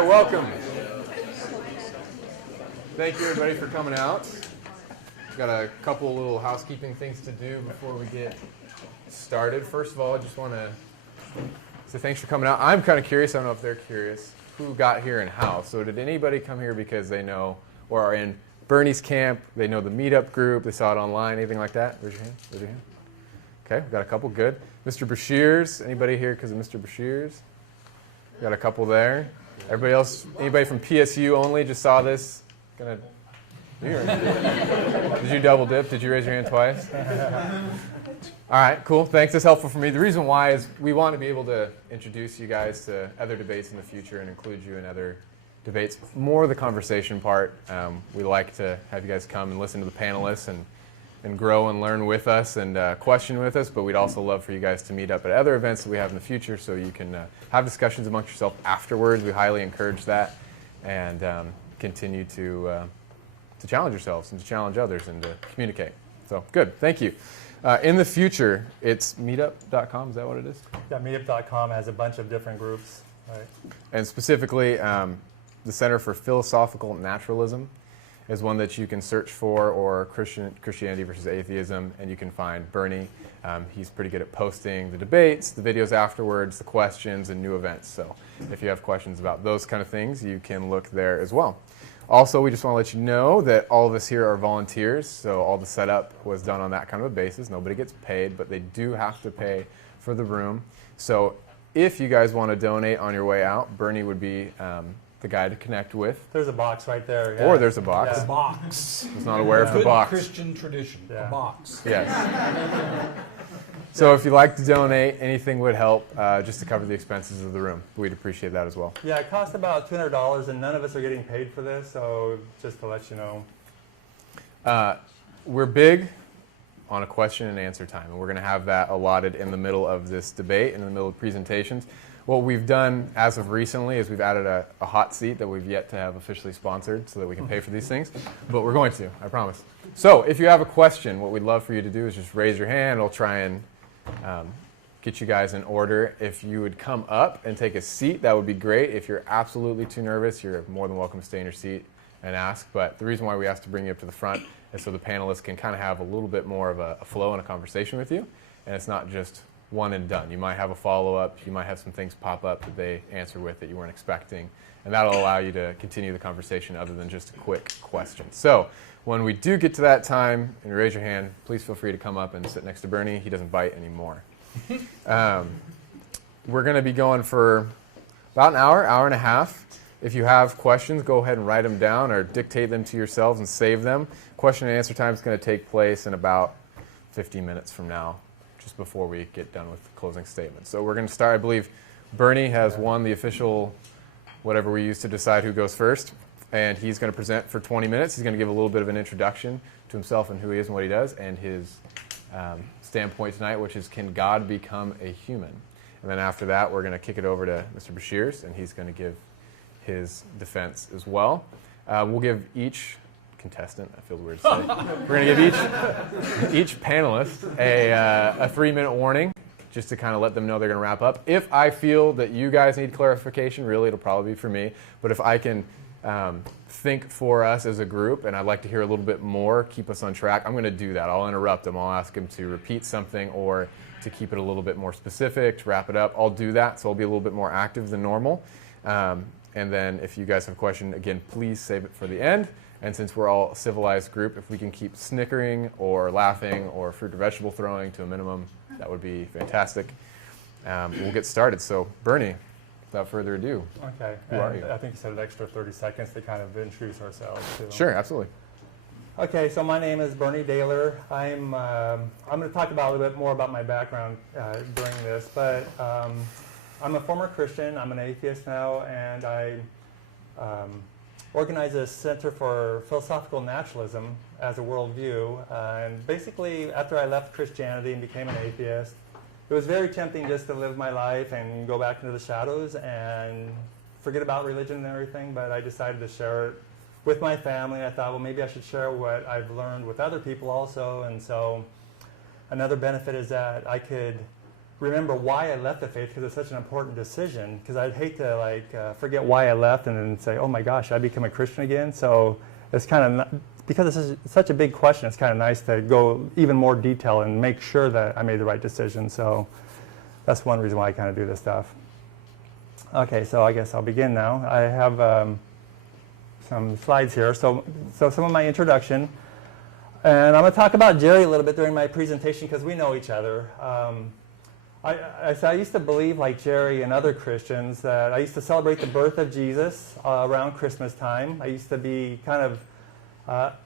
right, welcome. Thank you, everybody, for coming out. We've got a couple little housekeeping things to do before we get started. First of all, I just want to say thanks for coming out. I'm kind of curious, I don't know if they're curious, who got here in-house. So did anybody come here because they know or are in Bernie's camp, they know the meetup group, they saw it online, anything like that? Raise your hand. Raise your hand. Okay, we've got a couple. Good. Mr. Breshears, anybody here because of Mr. Breshears? We've got a couple there. Everybody else, anybody from PSU only just saw this? Did you double dip? Did you raise your hand twice? All right, cool. Thanks. That's helpful for me. The reason why is we want to be able to introduce you guys to other debates in the future and include you in other debates. More of the conversation part. We like to have you guys come and listen to the panelists and grow and learn with us and question with us, but we'd also love for you guys to meet up at other events that we have in the future so you can have discussions amongst yourself afterwards. We highly encourage that and continue to challenge yourselves and to challenge others and to communicate. So good, thank you. In the future, it's meetup.com, is that what it is? Yeah, meetup.com has a bunch of different groups. Right. And specifically, the Center for Philosophical Naturalism is one that you can search for, or Christianity versus Atheism, and you can find Bernie. He's pretty good at posting the debates, the videos afterwards, the questions, and new events. So if you have questions about those kind of things, you can look there as well. Also, we just want to let you know that all of us here are volunteers, so all the setup was done on that kind of a basis. Nobody gets paid, but they do have to pay for the room. So if you guys want to donate on your way out, Bernie would be the guy to connect with. There's a box right there. Yeah. Or there's a box. Yeah. A box. I was not aware of the box. Christian tradition. Yeah. A box. Yes. So if you'd like to donate, anything would help just to cover the expenses of the room. We'd appreciate that as well. Yeah, it costs about $200, and none of us are getting paid for this, so just to let you know. We're big on a question and answer time, and we're going to have that allotted in the middle of this debate and in the middle of presentations. What we've done as of recently is we've added a hot seat that we've yet to have officially sponsored so that we can pay for these things, but we're going to, I promise. So if you have a question, what we'd love for you to do is just raise your hand. I'll try and get you guys in order. If you would come up and take a seat, that would be great. If you're absolutely too nervous, you're more than welcome to stay in your seat and ask. But the reason why we asked to bring you up to the front is so the panelists can kind of have a little bit more of a flow and a conversation with you, and it's not just one and done. You might have a follow-up. You might have some things pop up that they answer with that you weren't expecting, and that'll allow you to continue the conversation other than just a quick question. So when we do get to that time and you raise your hand, please feel free to come up and sit next to Bernie. He doesn't bite anymore. We're going to be going for about an hour, hour and a half. If you have questions, go ahead and write them down or dictate them to yourselves and save them. Question and answer time is going to take place in about 15 minutes from now, just before we get done with the closing statement. So we're going to start. I believe Bernie has won the official whatever we use to decide who goes first, and he's going to present for 20 minutes. He's going to give a little bit of an introduction to himself and who he is and what he does, and his standpoint tonight, which is, can God become a human? And then after that, we're going to kick it over to Mr. Breshears, and he's going to give his defense as well. We'll give each contestant, that feels weird to say, we're going to give each panelist a 3-minute warning just to kind of let them know they're going to wrap up. If I feel that you guys need clarification, really it'll probably be for me, but if I can think for us as a group and I'd like to hear a little bit more, keep us on track, I'm going to do that. I'll interrupt them. I'll ask them to repeat something or to keep it a little bit more specific, to wrap it up. I'll do that, so I'll be a little bit more active than normal. And then if you guys have a question, again, please save it for the end. And since we're all a civilized group, if we can keep snickering or laughing or fruit or vegetable throwing to a minimum, that would be fantastic. We'll get started. So, Bernie, without further ado, Okay. Who are you? I think you said an extra 30 seconds to kind of introduce ourselves. Too. Sure, absolutely. Okay, so my name is Bernie Daler. I'm going to talk about a little bit more about my background during this, but I'm a former Christian. I'm an atheist now, and I organize a Center for Philosophical Naturalism as a worldview. And basically, after I left Christianity and became an atheist, it was very tempting just to live my life and go back into the shadows and forget about religion and everything, but I decided to share it with my family. I thought, well, maybe I should share what I've learned with other people also. And so another benefit is that I could remember why I left the faith because it's such an important decision. Because I'd hate to forget why I left and then say, oh my gosh, I become a Christian again. So it's kind of, because it's such a big question, it's kind of nice to go even more detail and make sure that I made the right decision. So that's one reason why I kind of do this stuff. Okay, so I guess I'll begin now. I have some slides here. So some of my introduction. And I'm going to talk about Gerry a little bit during my presentation because we know each other. I used to believe, like Gerry and other Christians, that I used to celebrate the birth of Jesus around Christmas time. I used to be kind of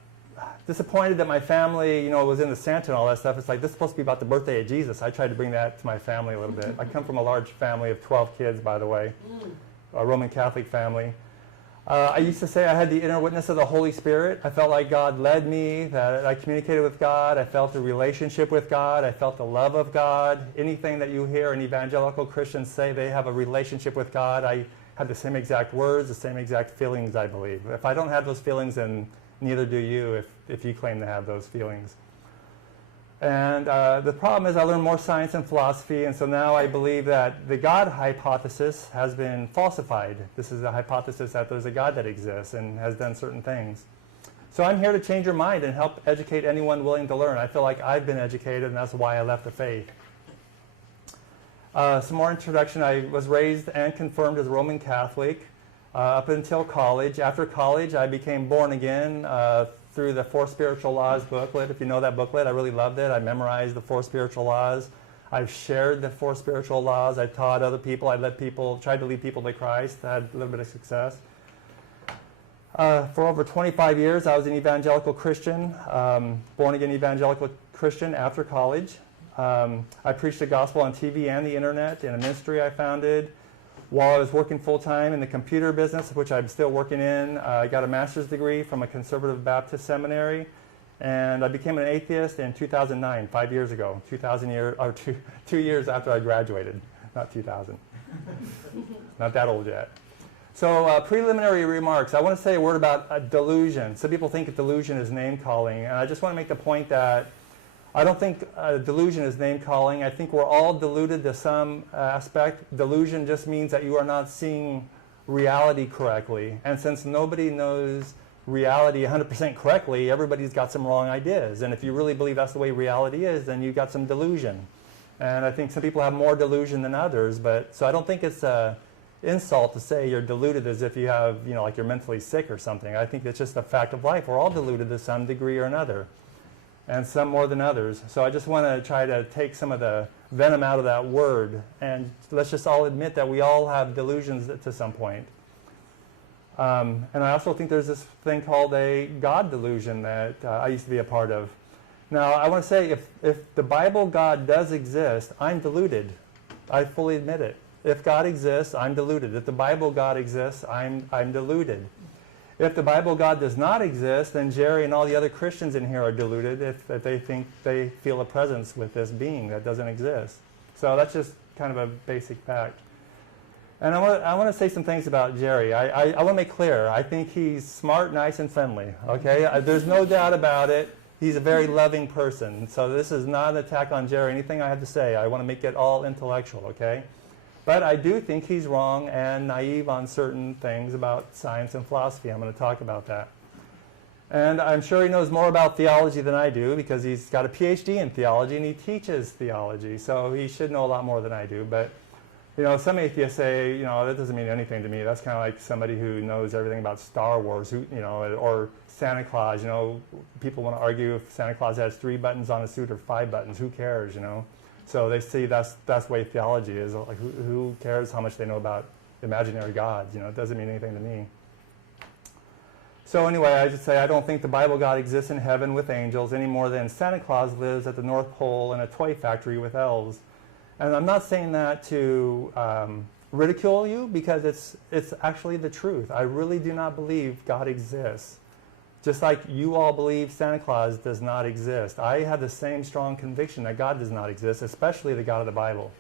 disappointed that my family, was into Santa and all that stuff. It's like, this is supposed to be about the birthday of Jesus. I tried to bring that to my family a little bit. I come from a large family of 12 kids, by the way, a Roman Catholic family. I used to say I had the inner witness of the Holy Spirit. I felt like God led me, that I communicated with God. I felt a relationship with God. I felt the love of God. Anything that you hear an evangelical Christian say, they have a relationship with God. I have the same exact words, the same exact feelings, I believe. If I don't have those feelings, then neither do you if you claim to have those feelings. And the problem is I learned more science and philosophy, and so now I believe that the God hypothesis has been falsified. This is a hypothesis that there's a God that exists and has done certain things. So I'm here to change your mind and help educate anyone willing to learn. I feel like I've been educated, and that's why I left the faith. Some more introduction. I was raised and confirmed as a Roman Catholic up until college. After college, I became born again through the Four Spiritual Laws booklet. If you know that booklet, I really loved it. I memorized the Four Spiritual Laws. I've shared the Four Spiritual Laws. I taught other people. I tried to lead people to Christ. I had a little bit of success. For over 25 years, I was an evangelical Christian, born-again evangelical Christian after college. I preached the gospel on TV and the internet in a ministry I founded. While I was working full-time in the computer business, which I'm still working in, I got a master's degree from a conservative Baptist seminary, and I became an atheist in 2009, 5 years ago, 2 years after I graduated, not 2000. Not that old yet. So preliminary remarks. I want to say a word about delusion. Some people think delusion is name-calling, and I just want to make the point that I don't think delusion is name-calling. I think we're all deluded to some aspect. Delusion just means that you are not seeing reality correctly. And since nobody knows reality 100% correctly, everybody's got some wrong ideas. And if you really believe that's the way reality is, then you've got some delusion. And I think some people have more delusion than others. So I don't think it's an insult to say you're deluded as if you have, like you're mentally sick or something. I think it's just a fact of life. We're all deluded to some degree or another, and some more than others. So I just want to try to take some of the venom out of that word, and let's just all admit that we all have delusions to some point. And I also think there's this thing called a God delusion that I used to be a part of. Now, I want to say if the Bible God does exist, I'm deluded. I fully admit it. If God exists, I'm deluded. If the Bible God exists, I'm deluded. If the Bible God does not exist, then Gerry and all the other Christians in here are deluded if they think they feel a presence with this being that doesn't exist. So that's just kind of a basic fact. And I want to say some things about Gerry. I want to make clear, I think he's smart, nice, and friendly. Okay? There's no doubt about it. He's a very loving person. So this is not an attack on Gerry. Anything I have to say, I want to make it all intellectual, okay? But I do think he's wrong and naive on certain things about science and philosophy. I'm going to talk about that. And I'm sure he knows more about theology than I do because he's got a PhD in theology and he teaches theology. So he should know a lot more than I do. But, some atheists say, that doesn't mean anything to me. That's kind of like somebody who knows everything about Star Wars, or Santa Claus. People want to argue if Santa Claus has 3 buttons on a suit or 5 buttons. Who cares, So they see that's the way theology is. Like, who cares how much they know about imaginary gods? It doesn't mean anything to me. So anyway, I just say I don't think the Bible God exists in heaven with angels any more than Santa Claus lives at the North Pole in a toy factory with elves. And I'm not saying that to ridicule you because it's actually the truth. I really do not believe God exists. Just like you all believe Santa Claus does not exist. I have the same strong conviction that God does not exist, especially the God of the Bible.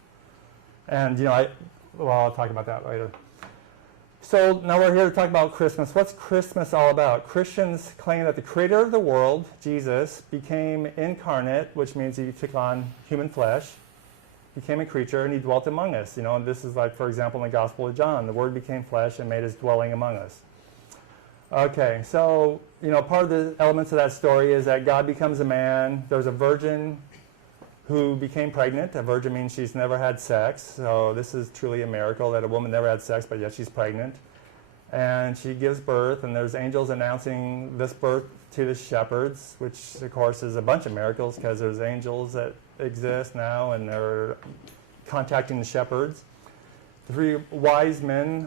And, I'll talk about that later. So now we're here to talk about Christmas. What's Christmas all about? Christians claim that the creator of the world, Jesus, became incarnate, which means he took on human flesh. became a creature and he dwelt among us. And this is like, for example, in the Gospel of John, the Word became flesh and made his dwelling among us. Okay, so, part of the elements of that story is that God becomes a man. There's a virgin who became pregnant. A virgin means she's never had sex. So this is truly a miracle that a woman never had sex, but yet she's pregnant. And she gives birth, and there's angels announcing this birth to the shepherds, which, of course, is a bunch of miracles because there's angels that exist now, and they're contacting the shepherds. 3 wise men,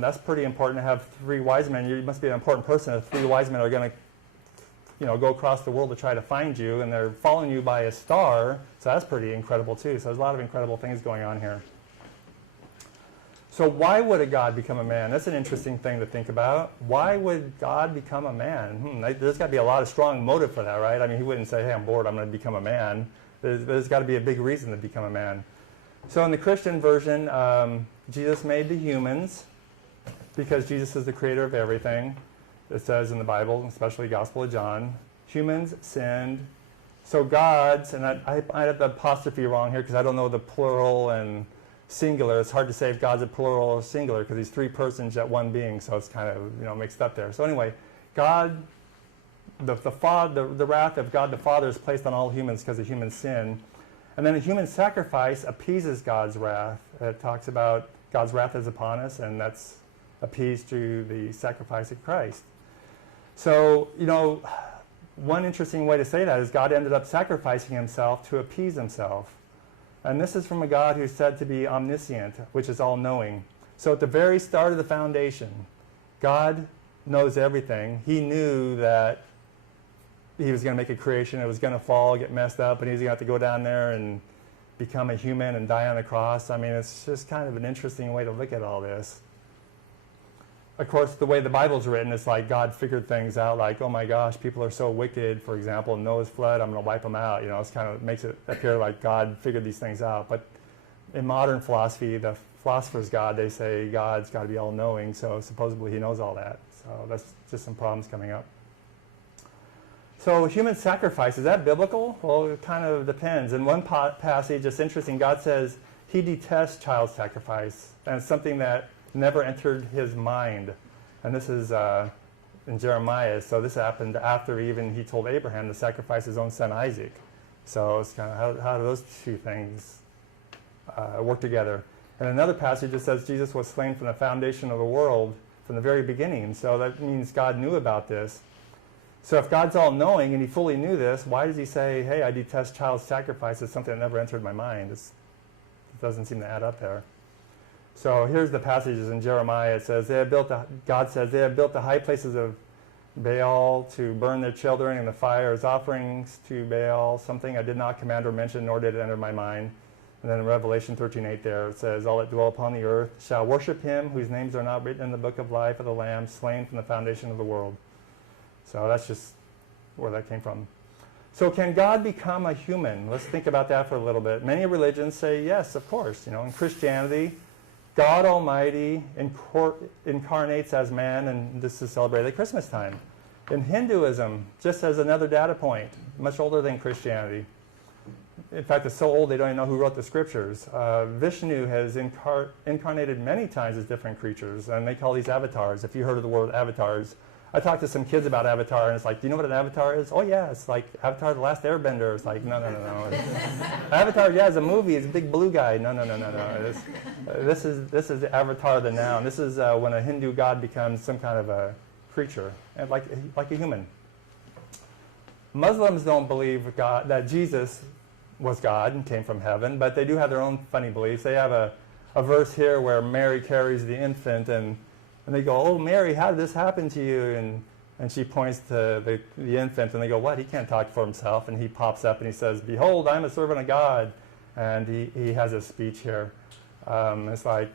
that's pretty important to have 3 wise men. You must be an important person if 3 wise men are going to go across the world to try to find you, and they're following you by a star, so that's pretty incredible too. So there's a lot of incredible things going on here. So why would a God become a man? That's an interesting thing to think about. Why would God become a man? There's got to be a lot of strong motive for that, right? I mean, he wouldn't say, hey, I'm bored, I'm going to become a man. There's got to be a big reason to become a man. So in the Christian version, Jesus made the humans because Jesus is the creator of everything. It says in the Bible, especially Gospel of John, humans sinned. So God's, and I have the apostrophe wrong here because I don't know the plural and singular. It's hard to say if God's a plural or singular because he's 3 persons yet 1 being, so it's kind of mixed up there. So anyway, God, the wrath of God the Father is placed on all humans because of human sin. And then a human sacrifice appeases God's wrath. It talks about God's wrath is upon us, and that's appeased through the sacrifice of Christ. So, one interesting way to say that is God ended up sacrificing himself to appease himself. And this is from a God who's said to be omniscient, which is all-knowing. So at the very start of the foundation, God knows everything. He knew that he was going to make a creation, it was going to fall, get messed up, and he was going to have to go down there and become a human and die on the cross. I mean, it's just kind of an interesting way to look at all this. Of course, the way the Bible's written, it's like God figured things out, like, oh my gosh, people are so wicked, for example, Noah's flood, I'm going to wipe them out. It's kind of makes it appear like God figured these things out. But in modern philosophy, the philosopher's God, they say God's got to be all-knowing, so supposedly he knows all that. So that's just some problems coming up. So human sacrifice, is that biblical? Well, it kind of depends. In one passage, it's interesting, God says he detests child sacrifice, and it's something that never entered his mind. And this is in Jeremiah, so this happened after even he told Abraham to sacrifice his own son Isaac. So it's kind of how do those 2 things work together? And another passage that says Jesus was slain from the foundation of the world from the very beginning. So that means God knew about this. So if God's all-knowing and he fully knew this, why does he say, hey, I detest child sacrifice? It's something that never entered my mind. It doesn't seem to add up there. So here's the passages in Jeremiah. It says, God says, they have built the high places of Baal to burn their children in the fire as offerings to Baal, something I did not command or mention, nor did it enter my mind. And then in Revelation 13:8 there, it says, all that dwell upon the earth shall worship him whose names are not written in the book of life of the Lamb, slain from the foundation of the world. So that's just where that came from. So can God become a human? Let's think about that for a little bit. Many religions say yes, of course. In Christianity, God Almighty incarnates as man, and this is celebrated at Christmas time. In Hinduism, just as another data point, much older than Christianity. In fact, it's so old they don't even know who wrote the scriptures. Vishnu has incarnated many times as different creatures, and they call these avatars. If you heard of the word avatars, I talked to some kids about Avatar, and it's like, do you know what an avatar is? Oh, yeah, it's like Avatar The Last Airbender. It's like, no. Avatar, yeah, it's a movie. It's a big blue guy. No. This is Avatar the noun. This is when a Hindu god becomes some kind of a creature, and like a human. Muslims don't believe that Jesus was God and came from heaven, but they do have their own funny beliefs. They have a verse here where Mary carries the infant, and they go, oh, Mary, how did this happen to you? And she points to the infant, and they go, what? He can't talk for himself. And he pops up and he says, behold, I'm a servant of God. And he has a speech here. It's like,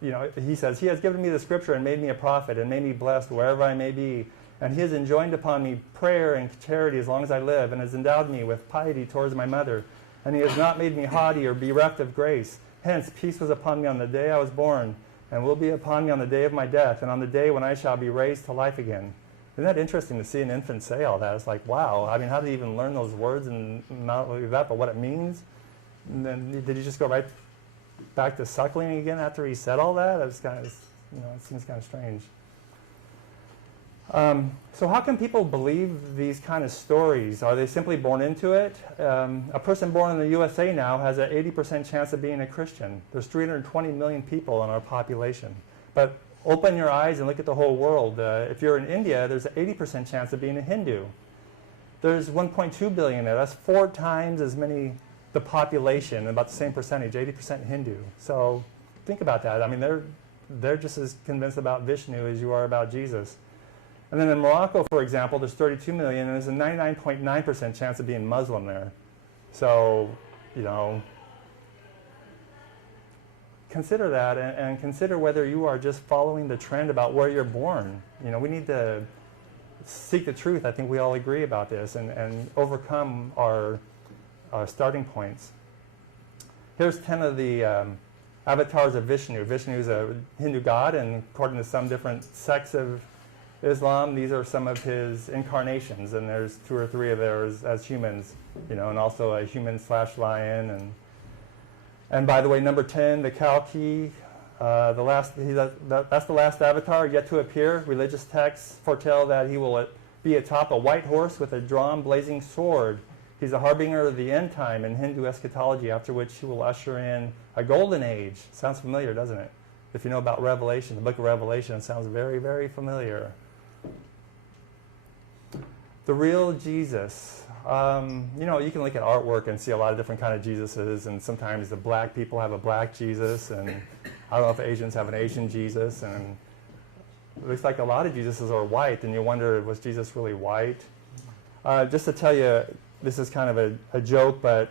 he says, he has given me the scripture and made me a prophet and made me blessed wherever I may be. And he has enjoined upon me prayer and charity as long as I live, and has endowed me with piety towards my mother. And he has not made me haughty or bereft of grace. Hence, peace was upon me on the day I was born, and will be upon me on the day of my death, and on the day when I shall be raised to life again. Isn't that interesting to see an infant say all that? It's like, wow. I mean, how did he even learn those words? And not only that, but what it means? And then did he just go right back to suckling again after he said all that? It was kind of, it seems kind of strange. So how can people believe these kind of stories? Are they simply born into it? A person born in the USA now has an 80% chance of being a Christian. There's 320 million people in our population. But open your eyes and look at the whole world. If you're in India, there's an 80% chance of being a Hindu. There's 1.2 billion there. That's 4 times as many, the population, about the same percentage, 80% Hindu. So think about that. I mean, they're just as convinced about Vishnu as you are about Jesus. And then in Morocco, for example, there's 32 million, and there's a 99.9% chance of being Muslim there. So, consider that, and consider whether you are just following the trend about where you're born. We need to seek the truth. I think we all agree about this, and overcome our starting points. Here's 10 of the avatars of Vishnu. Vishnu is a Hindu god, and according to some different sects of Islam, these are some of his incarnations, and there's 2 or 3 of theirs as humans, and also a human/lion. And by the way, number 10, the Kalki, that's the last avatar yet to appear. Religious texts foretell that he will be atop a white horse with a drawn blazing sword. He's a harbinger of the end time in Hindu eschatology, after which he will usher in a golden age. Sounds familiar, doesn't it? If you know about Revelation, the book of Revelation, it sounds very, very familiar. The real Jesus. You can look at artwork and see a lot of different kind of Jesuses, and sometimes the black people have a black Jesus, and I don't know if Asians have an Asian Jesus, and it looks like a lot of Jesuses are white, and you wonder, was Jesus really white? Just to tell you, this is kind of a joke, but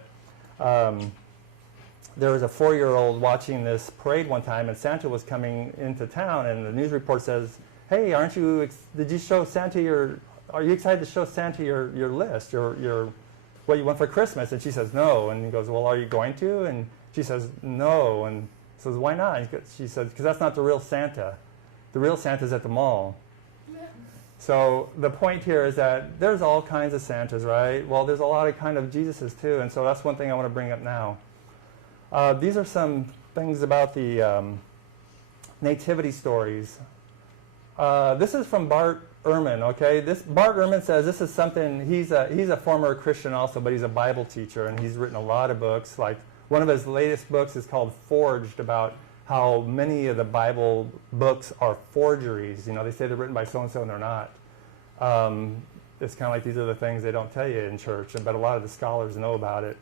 there was a 4-year-old watching this parade one time, and Santa was coming into town, and the news report says, "Hey, did you show Santa are you excited to show Santa your list, your what you want for Christmas?" And she says, "No." And he goes, "Well, are you going to?" And she says, "No." And says, "Why not?" She says, "Because that's not the real Santa. The real Santa's at the mall." So the point here is that there's all kinds of Santas, right? Well, there's a lot of kind of Jesuses too, and so that's one thing I want to bring up now. These are some things about the nativity stories. This is from Bart Ehrman, okay? Bart Ehrman says this is something, he's a former Christian also, but he's a Bible teacher, and he's written a lot of books. Like, one of his latest books is called Forged, about how many of the Bible books are forgeries. They say they're written by so-and-so, and they're not. It's kind of like these are the things they don't tell you in church, but a lot of the scholars know about it.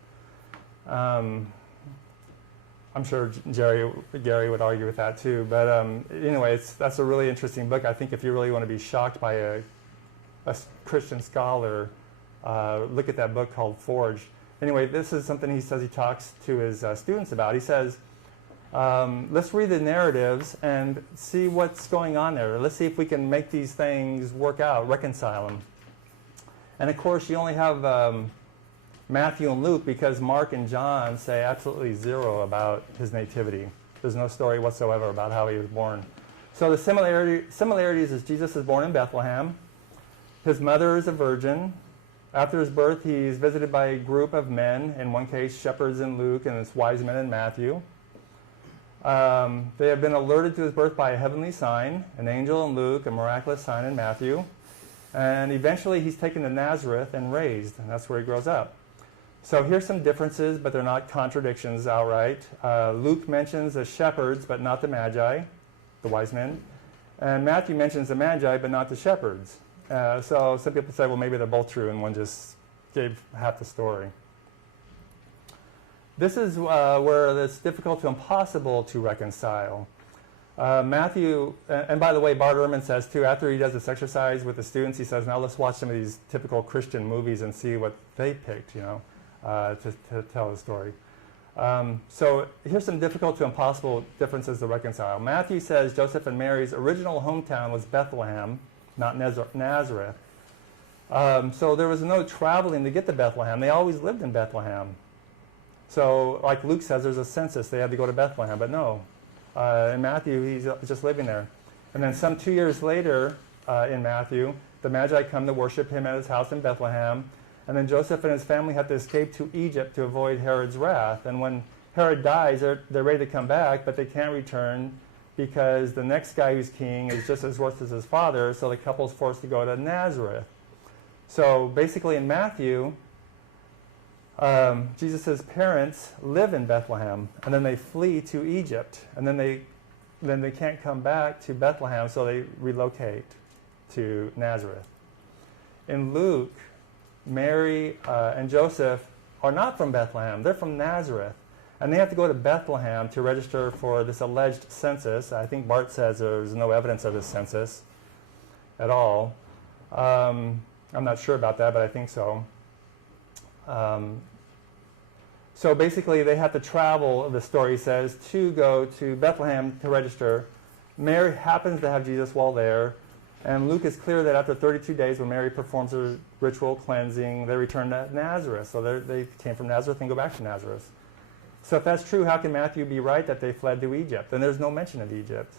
I'm sure Gerry would argue with that too. But anyway, that's a really interesting book. I think if you really want to be shocked by a Christian scholar, look at that book called Forged. Anyway, this is something he says he talks to his students about. He says, let's read the narratives and see what's going on there. Let's see if we can make these things work out, reconcile them. And of course, you only have Matthew and Luke, because Mark and John say absolutely zero about his nativity. There's no story whatsoever about how he was born. So the similarities is Jesus is born in Bethlehem. His mother is a virgin. After his birth, he's visited by a group of men, in one case shepherds in Luke, and it's wise men in Matthew. They have been alerted to his birth by a heavenly sign, an angel in Luke, a miraculous sign in Matthew. And eventually he's taken to Nazareth and raised, and that's where he grows up. So here's some differences, but they're not contradictions outright. Luke mentions the shepherds, but not the magi, the wise men. And Matthew mentions the magi, but not the shepherds. So some people say, well, maybe they're both true, and one just gave half the story. This is where it's difficult to impossible to reconcile. Matthew, and by the way, Bart Ehrman says too, after he does this exercise with the students, he says, now let's watch some of these typical Christian movies and see what they picked, to tell the story. So here's some difficult to impossible differences to reconcile. Matthew says Joseph and Mary's original hometown was Bethlehem, not Nazareth. So there was no traveling to get to Bethlehem. They always lived in Bethlehem. So like Luke says, there's a census. They had to go to Bethlehem, but no. In Matthew, he's just living there. And then some 2 years later in Matthew, the Magi come to worship him at his house in Bethlehem. And then Joseph and his family have to escape to Egypt to avoid Herod's wrath. And when Herod dies, they're ready to come back, but they can't return because the next guy who's king is just as worthless as his father, so the couple's forced to go to Nazareth. So basically in Matthew, Jesus' parents live in Bethlehem, and then they flee to Egypt, and then they can't come back to Bethlehem, so they relocate to Nazareth. In Luke, Mary and Joseph are not from Bethlehem, they're from Nazareth. And they have to go to Bethlehem to register for this alleged census. I think Bart says there's no evidence of this census at all. I'm not sure about that, but I think so. So basically, they have to travel, the story says, to go to Bethlehem to register. Mary happens to have Jesus while there. And Luke is clear that after 32 days, when Mary performs her ritual cleansing, they return to Nazareth. So they came from Nazareth and go back to Nazareth. So if that's true, how can Matthew be right that they fled to Egypt? And there's no mention of Egypt.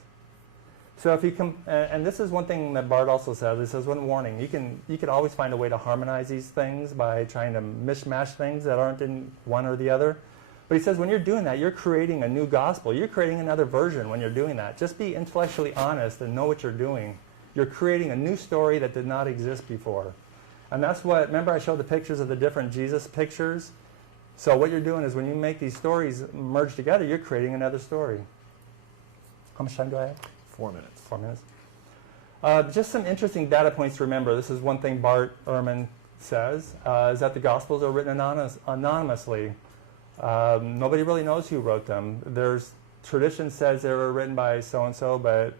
So if you and this is one thing that Bart also says. He says, one warning: you can always find a way to harmonize these things by trying to mishmash things that aren't in one or the other. But he says when you're doing that, you're creating a new gospel. You're creating another version when you're doing that. Just be intellectually honest and know what you're doing. You're creating a new story that did not exist before. And that's what, remember I showed the pictures of the different Jesus pictures? So what you're doing is when you make these stories merge together, you're creating another story. How much time do I have? 4 minutes. 4 minutes. Just some interesting data points to remember. This is one thing Bart Ehrman says, is that the Gospels are written anonymously. Nobody really knows who wrote them. There's tradition says they were written by so-and-so, but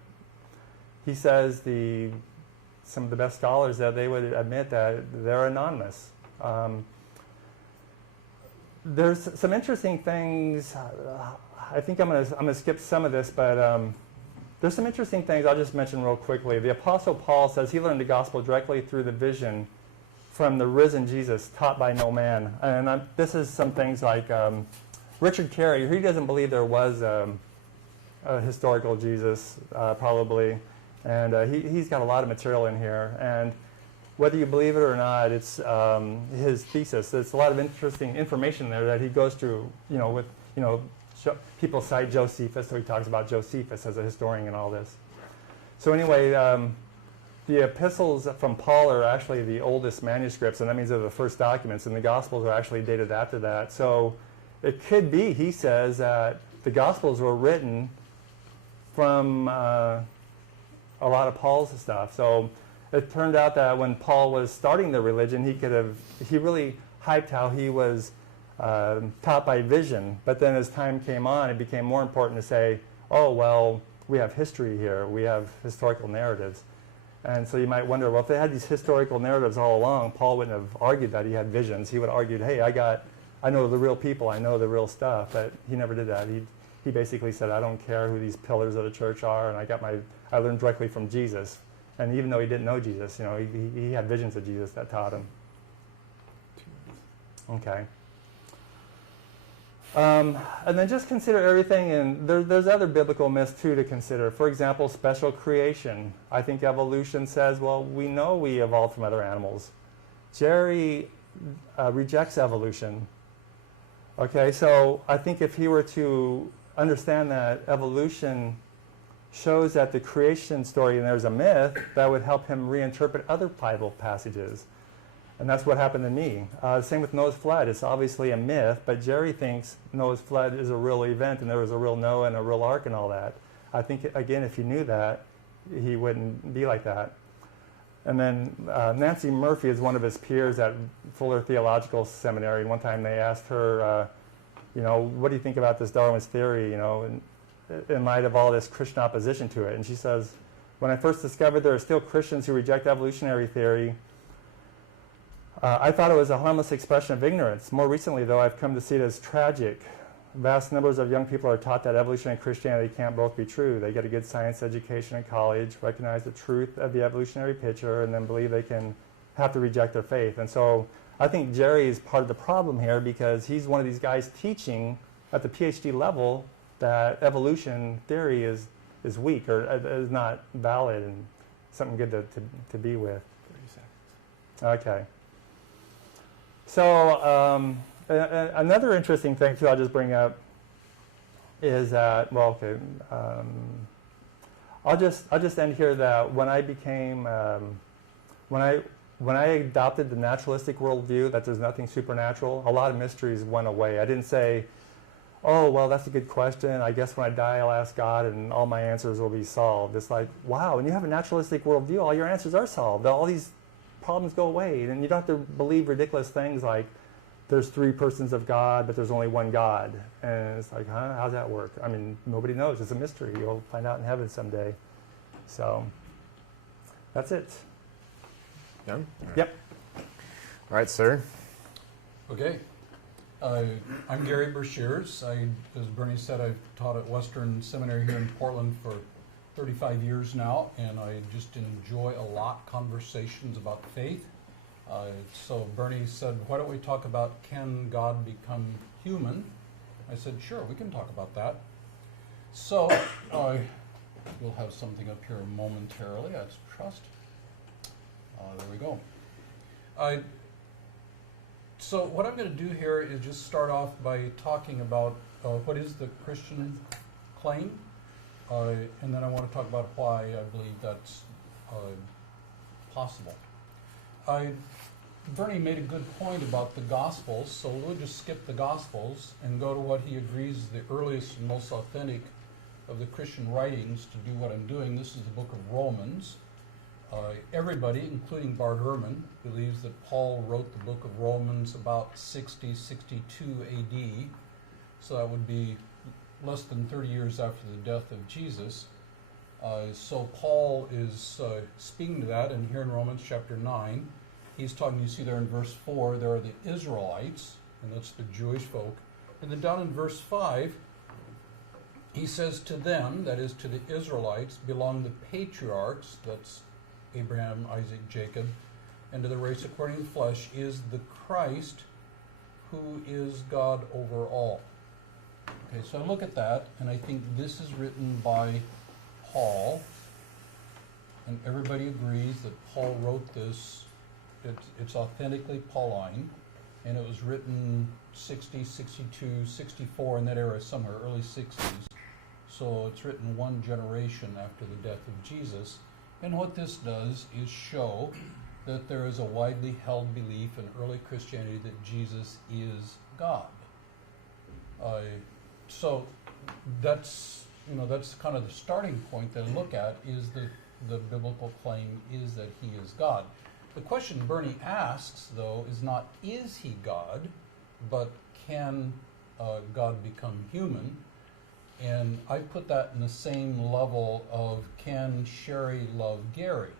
he says some of the best scholars that they would admit that they're anonymous. There's some interesting things. I think I'm gonna skip some of this, but there's some interesting things I'll just mention real quickly. The Apostle Paul says he learned the gospel directly through the vision from the risen Jesus, taught by no man. And this is some things like Richard Carey. He doesn't believe there was a historical Jesus, probably. And he's got a lot of material in here. And whether you believe it or not, it's his thesis. There's a lot of interesting information there that he goes through, people cite Josephus, so he talks about Josephus as a historian and all this. So anyway, the epistles from Paul are actually the oldest manuscripts, and that means they're the first documents, and the Gospels are actually dated after that. So it could be, he says, that the Gospels were written from a lot of Paul's stuff. So it turned out that when Paul was starting the religion, he really hyped how he was taught by vision. But then as time came on, it became more important to say, oh, well, we have history here. We have historical narratives. And so you might wonder, well, if they had these historical narratives all along, Paul wouldn't have argued that he had visions. He would have argued, hey, I know the real people. I know the real stuff. But he never did that. He basically said, I don't care who these pillars of the church are, and I learned directly from Jesus. And even though he didn't know Jesus, he had visions of Jesus that taught him. Okay. And then just consider everything, and there's other biblical myths too to consider. For example, special creation. I think evolution says, well, we know we evolved from other animals. Gerry rejects evolution. Okay, so I think if he were to understand that evolution shows that the creation story, and there's a myth, that would help him reinterpret other Bible passages. And that's what happened to me. Same with Noah's flood. It's obviously a myth, but Gerry thinks Noah's flood is a real event, and there was a real Noah and a real ark and all that. I think, again, if he knew that, he wouldn't be like that. And then Nancy Murphy is one of his peers at Fuller Theological Seminary. And one time they asked her, what do you think about this Darwin's theory, in light of all this Christian opposition to it? And she says, when I first discovered there are still Christians who reject evolutionary theory, I thought it was a harmless expression of ignorance. More recently, though, I've come to see it as tragic. Vast numbers of young people are taught that evolution and Christianity can't both be true. They get a good science education in college, recognize the truth of the evolutionary picture, and then believe they have to reject their faith. And so I think Gerry is part of the problem here, because he's one of these guys teaching at the PhD level that evolution theory is weak or is not valid and something good to be with. 30 seconds. Okay. So another interesting thing too, I'll just bring up is that, well, okay, I'll just end here that when I became when I adopted the naturalistic worldview that there's nothing supernatural, a lot of mysteries went away. I didn't say, oh, well, that's a good question. I guess when I die, I'll ask God and all my answers will be solved. It's like, wow, when you have a naturalistic worldview, all your answers are solved. All these problems go away. And you don't have to believe ridiculous things like there's 3 persons of God, but there's only one God. And it's like, huh, how's that work? I mean, nobody knows. It's a mystery. You'll find out in heaven someday. So that's it. Done? Yep. All right, sir. Okay. I'm Gerry Breshears. As Bernie said, I've taught at Western Seminary here in Portland for 35 years now, and I just enjoy a lot conversations about faith. So Bernie said, why don't we talk about can God become human? I said, sure, we can talk about that. So we'll have something up here momentarily, I trust. There we go. So what I'm going to do here is just start off by talking about what is the Christian claim, and then I want to talk about why I believe that's possible. Bernie made a good point about the Gospels, so we'll just skip the Gospels and go to what he agrees is the earliest and most authentic of the Christian writings to do what I'm doing. This is the book of Romans. Everybody, including Bart Ehrman, believes that Paul wrote the book of Romans about 60, 62 AD. So that would be less than 30 years after the death of Jesus. So Paul is speaking to that, and here in Romans chapter 9, he's talking, you see there in verse 4, there are the Israelites, and that's the Jewish folk. And then down in verse 5, he says to them, that is to the Israelites, belong the patriarchs, that's Abraham, Isaac, Jacob, and to the race according to the flesh is the Christ, who is God over all. Okay, so I look at that, and I think this is written by Paul, and everybody agrees that Paul wrote this. It's authentically Pauline, and it was written 60, 62, 64, in that era somewhere, early 60s. So it's written one generation after the death of Jesus. And what this does is show that there is a widely held belief in early Christianity that Jesus is God. So that's kind of the starting point that I look at, is the biblical claim is that he is God. The question Bernie asks, though, is not is he God, but can God become human? And I put that in the same level of can Sherry love Gary?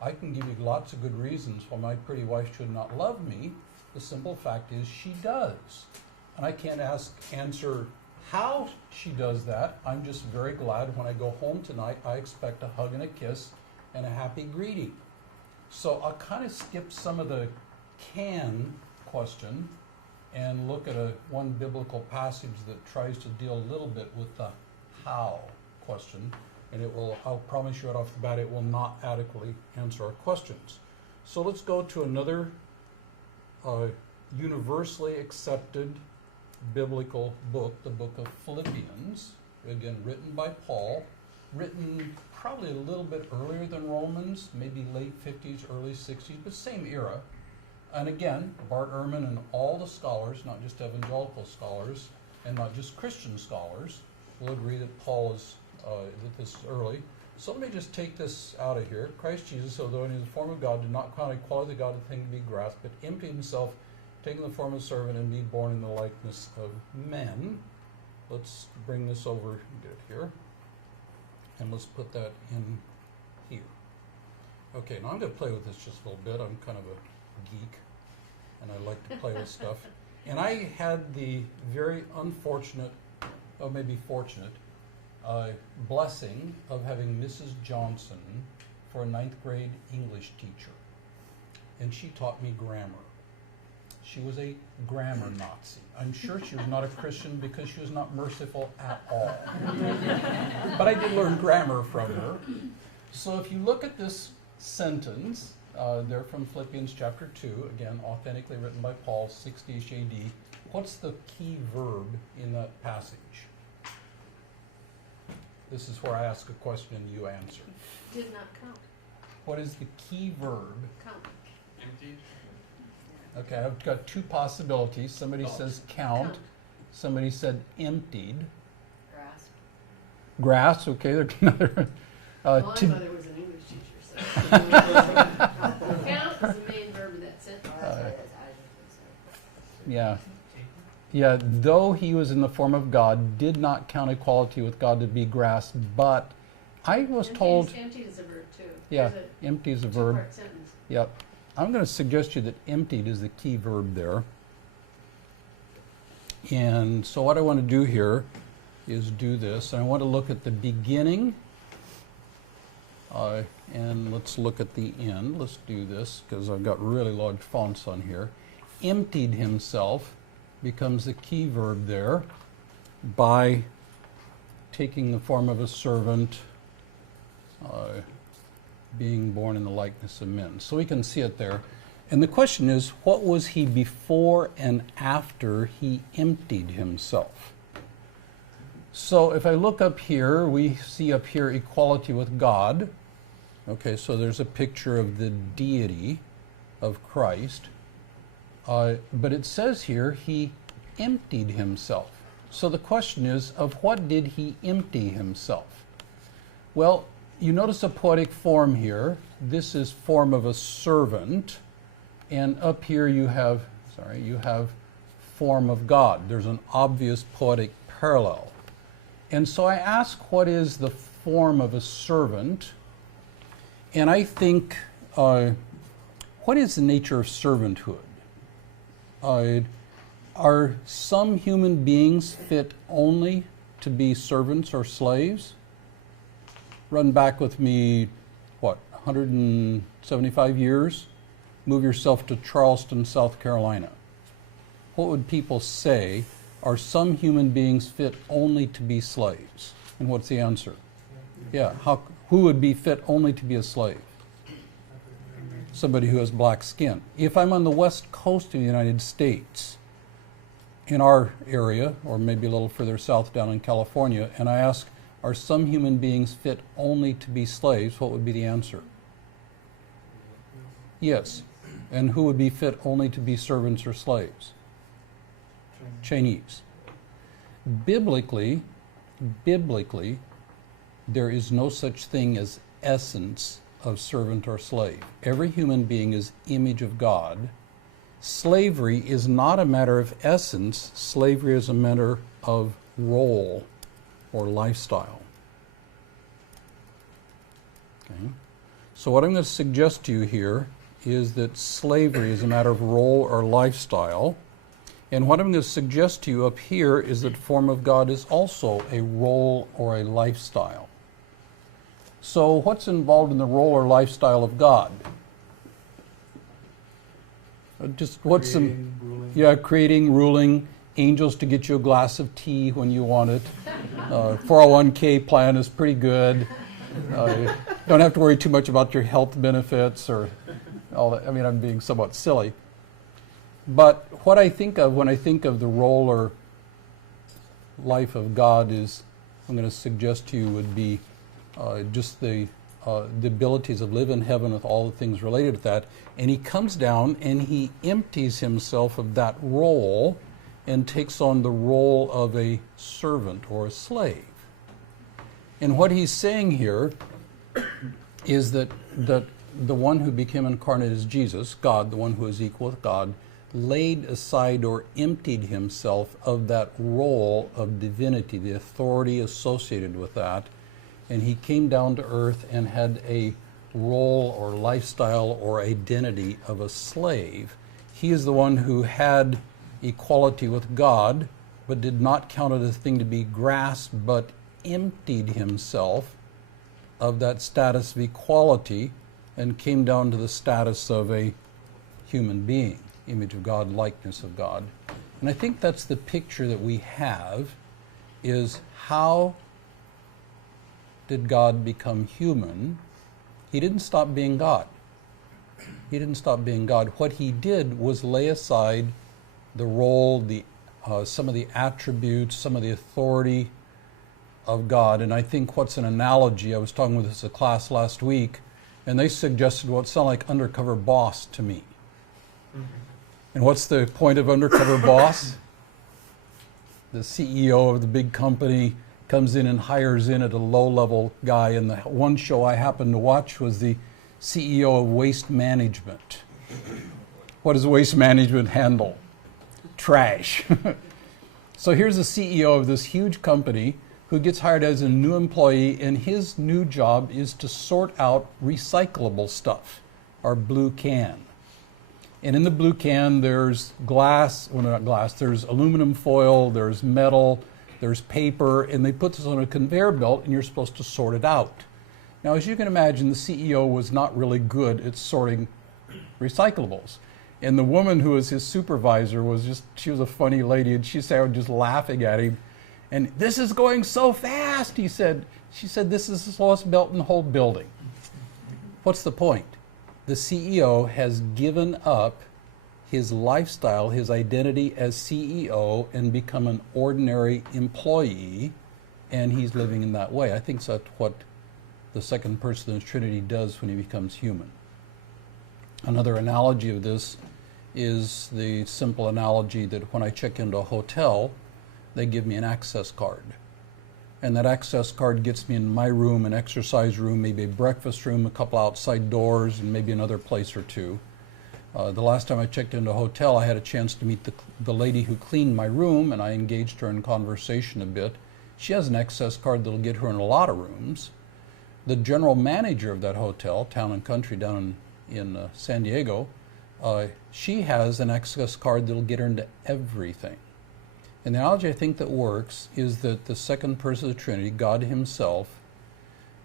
I can give you lots of good reasons why my pretty wife should not love me. The simple fact is she does. And I can't answer how she does that. I'm just very glad when I go home tonight, I expect a hug and a kiss and a happy greeting. So I'll kind of skip some of the can question and look at one biblical passage that tries to deal a little bit with the how question, and I'll promise you right off the bat, it will not adequately answer our questions. So let's go to another universally accepted biblical book, the book of Philippians, again written by Paul, written probably a little bit earlier than Romans, maybe late 50s, early 60s, but same era. And again, Bart Ehrman and all the scholars, not just evangelical scholars, and not just Christian scholars, will agree that Paul is, that this is early. So let me just take this out of here. Christ Jesus, although in the form of God, did not count equality with God a thing to be grasped, but emptied himself, taking the form of a servant, and being born in the likeness of men. Let's bring this over and get it here. And let's put that in here. Okay, now I'm going to play with this just a little bit. I'm kind of a geek, and I like to play with stuff. And I had the very unfortunate, or maybe fortunate, blessing of having Mrs. Johnson for a 9th grade English teacher. And she taught me grammar. She was a grammar Nazi. I'm sure she was not a Christian because she was not merciful at all. But I did learn grammar from her. So if you look at this sentence, They're from Philippians chapter 2, again, authentically written by Paul, 60-ish AD. What's the key verb in that passage? This is where I ask a question and you answer. Did not count. What is the key verb? Count. Empty? Okay, I've got two possibilities. Somebody says count. Somebody said emptied. Grasp. Grass, okay, there's another. Well, my to- mother was an English teacher, so. Count is the main verb of that sentence. Yeah. Yeah, though he was in the form of God, did not count equality with God to be grasped, but I was told. Emptied is a verb too. Yeah, There's empty is a a verb. two-part sentence. Yep. I'm going to suggest to you that emptied is the key verb there. And so what I want to do here is do this. I want to look at the beginning, and let's look at the end. Let's do this because I've got really large fonts on here. Emptied himself becomes the key verb there by taking the form of a servant, being born in the likeness of men. So we can see it there. And the question is, what was he before and after he emptied himself? So if I look up here, we see up here equality with God. Okay, so there's a picture of the deity of Christ. But it says here he emptied himself. So the question is, of what did he empty himself? Well, you notice a poetic form here. This is form of a servant. And up here you have form of God. There's an obvious poetic parallel. And so I ask, what is the form of a servant? And I think, what is the nature of servanthood? Are some human beings fit only to be servants or slaves? Run back with me, 175 years? Move yourself to Charleston, South Carolina. What would people say? Are some human beings fit only to be slaves? And what's the answer? Yeah, who would be fit only to be a slave? Somebody who has black skin. If I'm on the west coast of the United States, in our area, or maybe a little further south down in California, and I ask, are some human beings fit only to be slaves? What would be the answer? Yes. And who would be fit only to be servants or slaves? Chinese. Biblically, there is no such thing as essence of servant or slave. Every human being is image of God. Slavery is not a matter of essence. Slavery is a matter of role or lifestyle. Okay. So what I'm going to suggest to you here is that slavery is a matter of role or lifestyle. And what I'm going to suggest to you up here is that form of God is also a role or a lifestyle. So what's involved in the role or lifestyle of God? Creating, ruling, angels to get you a glass of tea when you want it. 401k plan is pretty good. Don't have to worry too much about your health benefits or all that. I mean, I'm being somewhat silly. But what I think of when I think of the role or life of God is, I'm going to suggest to you, would be just the abilities of live in heaven with all the things related to that. And he comes down and he empties himself of that role and takes on the role of a servant or a slave. And what he's saying here is that the one who became incarnate is Jesus, God, the one who is equal with God, laid aside or emptied himself of that role of divinity, the authority associated with that, and he came down to earth and had a role or lifestyle or identity of a slave. He is the one who had equality with God, but did not count it a thing to be grasped, but emptied himself of that status of equality and came down to the status of a human being, image of God, likeness of God. And I think that's the picture that we have, is how did God become human? He didn't stop being God. He didn't stop being God. What he did was lay aside the role, some of the attributes, some of the authority of God. And I think what's an analogy, I was talking with this a class last week, and they suggested what sounded like undercover boss to me. And what's the point of undercover boss? The CEO of the big company comes in and hires in at a low-level guy. And the one show I happened to watch was the CEO of Waste Management. What does Waste Management handle? Trash. So here's the CEO of this huge company who gets hired as a new employee, and his new job is to sort out recyclable stuff, our blue can. And in the blue can, there's glass, well, not glass, there's aluminum foil, there's metal, there's paper, and they put this on a conveyor belt, and you're supposed to sort it out. Now, as you can imagine, the CEO was not really good at sorting recyclables. And the woman who was his supervisor she was a funny lady, and she started just laughing at him. And this is going so fast, he said. She said, this is the slowest belt in the whole building. What's the point? The CEO has given up his lifestyle, his identity as CEO, and become an ordinary employee, and he's living in that way. I think that's what the second person of the Trinity does when he becomes human. Another analogy of this is the simple analogy that when I check into a hotel, they give me an access card. And that access card gets me in my room, an exercise room, maybe a breakfast room, a couple outside doors, and maybe another place or two. The last time I checked into a hotel, I had a chance to meet the lady who cleaned my room, and I engaged her in conversation a bit. She has an access card that'll get her in a lot of rooms. The general manager of that hotel, Town and Country down in San Diego, she has an access card that'll get her into everything. And the analogy I think that works is that the second person of the Trinity, God himself,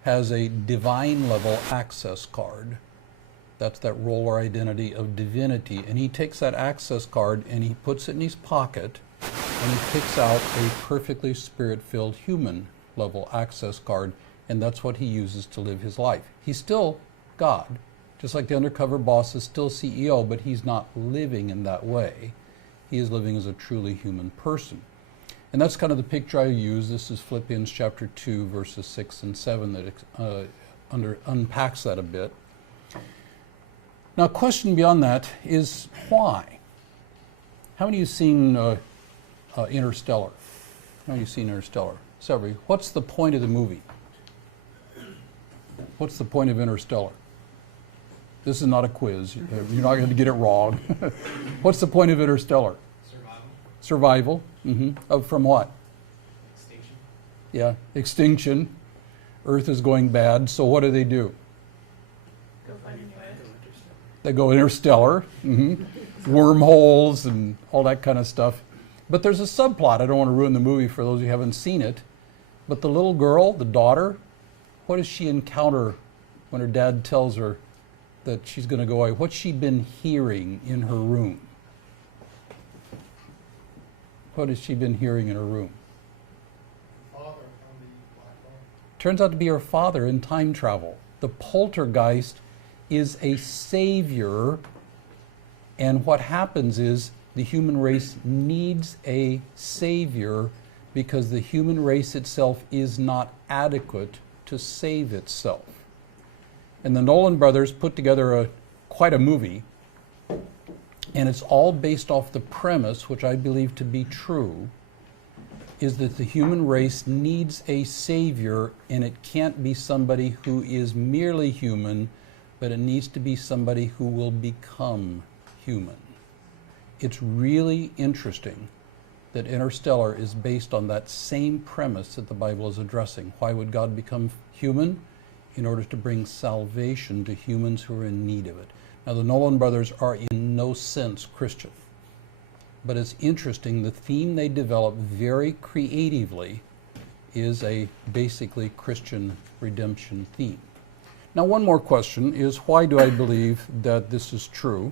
has a divine level access card. That's that role or identity of divinity. And he takes that access card and he puts it in his pocket, and he picks out a perfectly spirit-filled human level access card, and that's what he uses to live his life. He's still God, just like the undercover boss is still CEO, but he's not living in that way. He is living as a truly human person. And that's kind of the picture I use. This is Philippians chapter 2, verses 6 and 7 that unpacks that a bit. Now, a question beyond that is why? How many of you have seen Interstellar? How many of you have seen Interstellar? Several. What's the point of the movie? What's the point of Interstellar? This is not a quiz. You're not going to get it wrong. What's the point of Interstellar? Survival. Mm-hmm. From what? Extinction. Yeah, extinction. Earth is going bad, so what do? Go find a new way. They go interstellar. Mm-hmm. Wormholes and all that kind of stuff. But there's a subplot. I don't want to ruin the movie for those who haven't seen it. But the little girl, the daughter, what does she encounter when her dad tells her that she's going to go away? What's she been hearing in her room? What has she been hearing in her room? Father from the black hole. Turns out to be her father in time travel. The poltergeist is a savior, and what happens is the human race needs a savior because the human race itself is not adequate to save itself. And the Nolan brothers put together quite a movie, and it's all based off the premise, which I believe to be true, is that the human race needs a savior, and it can't be somebody who is merely human, but it needs to be somebody who will become human. It's really interesting that Interstellar is based on that same premise that the Bible is addressing. Why would God become human? In order to bring salvation to humans who are in need of it. Now, the Nolan brothers are in no sense Christian, but it's interesting, the theme they develop very creatively is a basically Christian redemption theme. Now, one more question is, why do I believe that this is true?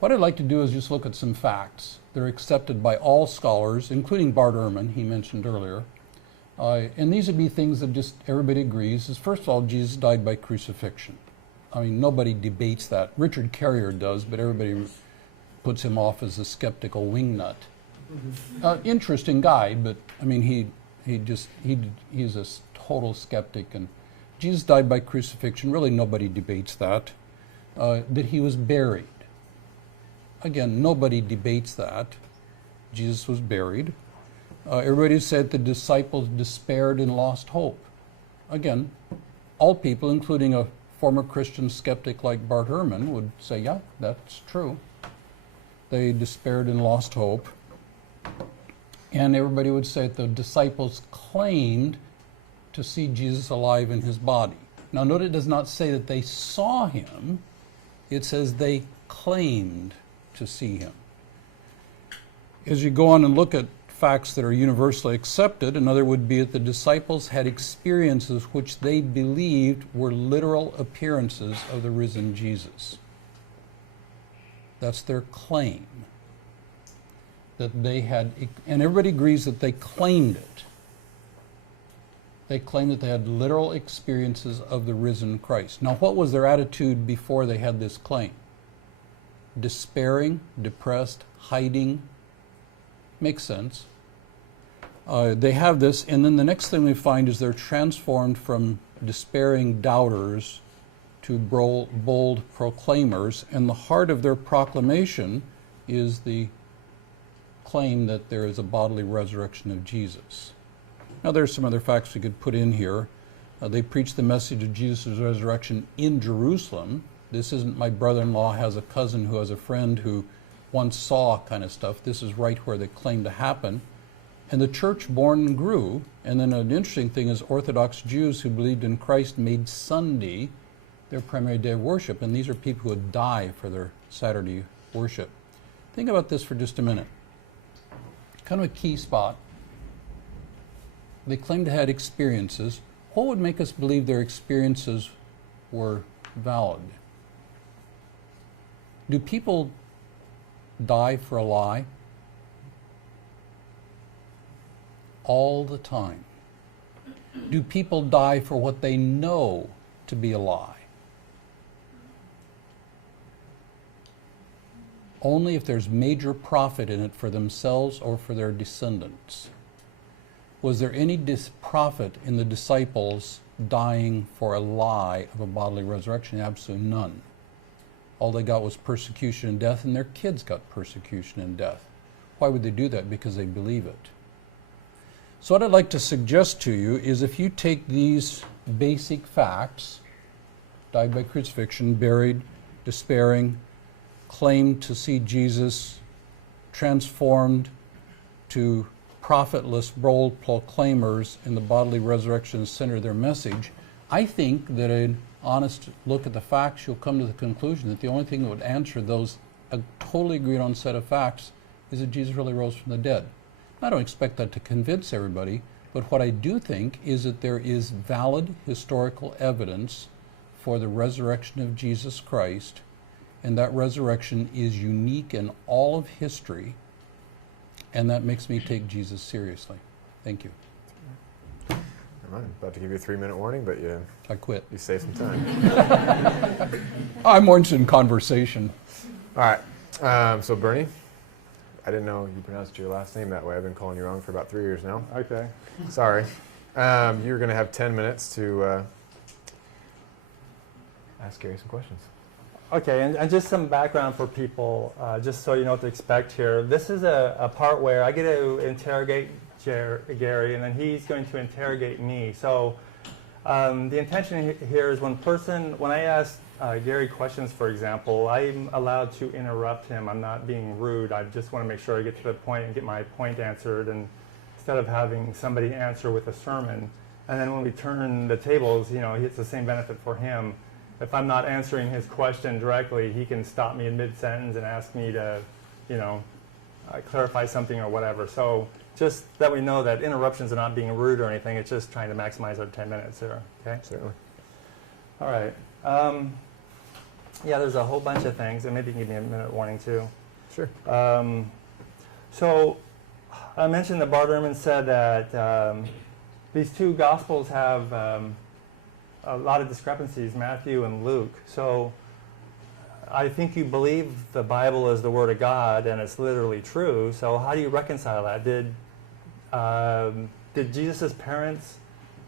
What I'd like to do is just look at some facts. They're accepted by all scholars, including Bart Ehrman, he mentioned earlier. And these would be things that just everybody agrees is, first of all, Jesus died by crucifixion. I mean, nobody debates that. Richard Carrier does, but everybody puts him off as a skeptical wingnut. Interesting guy, but I mean, he's a total skeptic. And Jesus died by crucifixion. Really, nobody debates that. That he was buried. Again, nobody debates that. Jesus was buried. Everybody said the disciples despaired and lost hope. Again, all people, including a former Christian skeptic like Bart Ehrman, would say, yeah, that's true. They despaired and lost hope. And everybody would say that the disciples claimed to see Jesus alive in his body. Now, note it does not say that they saw him. It says they claimed to see him. As you go on and look at facts that are universally accepted, another would be that the disciples had experiences which they believed were literal appearances of the risen Jesus. That's their claim. That they had, and everybody agrees that they claimed it. They claimed that they had literal experiences of the risen Christ. Now, what was their attitude before they had this claim? Despairing, depressed, hiding. Makes sense. They have this, and then the next thing we find is they're transformed from despairing doubters to bold proclaimers, and the heart of their proclamation is the claim that there is a bodily resurrection of Jesus. Now, there's some other facts we could put in here. They preached the message of Jesus' resurrection in Jerusalem. This isn't my brother-in-law has a cousin who has a friend who once saw kind of stuff. This is right where they claim to happen. And the church born and grew. And then an interesting thing is Orthodox Jews who believed in Christ made Sunday their primary day of worship. And these are people who would die for their Saturday worship. Think about this for just a minute. Kind of a key spot. They claim to have had experiences. What would make us believe their experiences were valid? Do people die for a lie? All the time. Do people die for what they know to be a lie? Only if there's major profit in it for themselves or for their descendants. Was there any profit in the disciples dying for a lie of a bodily resurrection? Absolutely none. All they got was persecution and death, and their kids got persecution and death. Why would they do that? Because they believe it. So what I'd like to suggest to you is if you take these basic facts, died by crucifixion, buried, despairing, claimed to see Jesus, transformed to profitless, bold proclaimers in the bodily resurrection center of their message, I think that an honest look at the facts, you'll come to the conclusion that the only thing that would answer those totally agreed on set of facts is that Jesus really rose from the dead. I don't expect that to convince everybody, but what I do think is that there is valid historical evidence for the resurrection of Jesus Christ, and that resurrection is unique in all of history, and that makes me take Jesus seriously. Thank you. All right, about to give you a 3-minute warning, but I quit. you saved some time. I'm more interested in conversation. All right, so Bernie, I didn't know you pronounced your last name that way. I've been calling you wrong for about 3 years now. Okay. Sorry. You're going to have 10 minutes to ask Gerry some questions. Okay, and just some background for people, just so you know what to expect here. This is a part where I get to interrogate Gerry, and then he's going to interrogate me. So the intention here is when I ask Gerry questions, for example, I'm allowed to interrupt him. I'm not being rude. I just want to make sure I get to the point and get my point answered, and instead of having somebody answer with a sermon. And then when we turn the tables, it's the same benefit for him. If I'm not answering his question directly, he can stop me in mid-sentence and ask me to, clarify something or whatever. So just that we know that interruptions are not being rude or anything. It's just trying to maximize our 10 minutes here. Okay? Certainly. All right. Yeah, there's a whole bunch of things, and maybe you can give me a minute warning too. Sure. So I mentioned that Bart Ehrman said that these two Gospels have a lot of discrepancies, Matthew and Luke. So I think you believe the Bible is the Word of God and it's literally true. So how do you reconcile that? Did Jesus' parents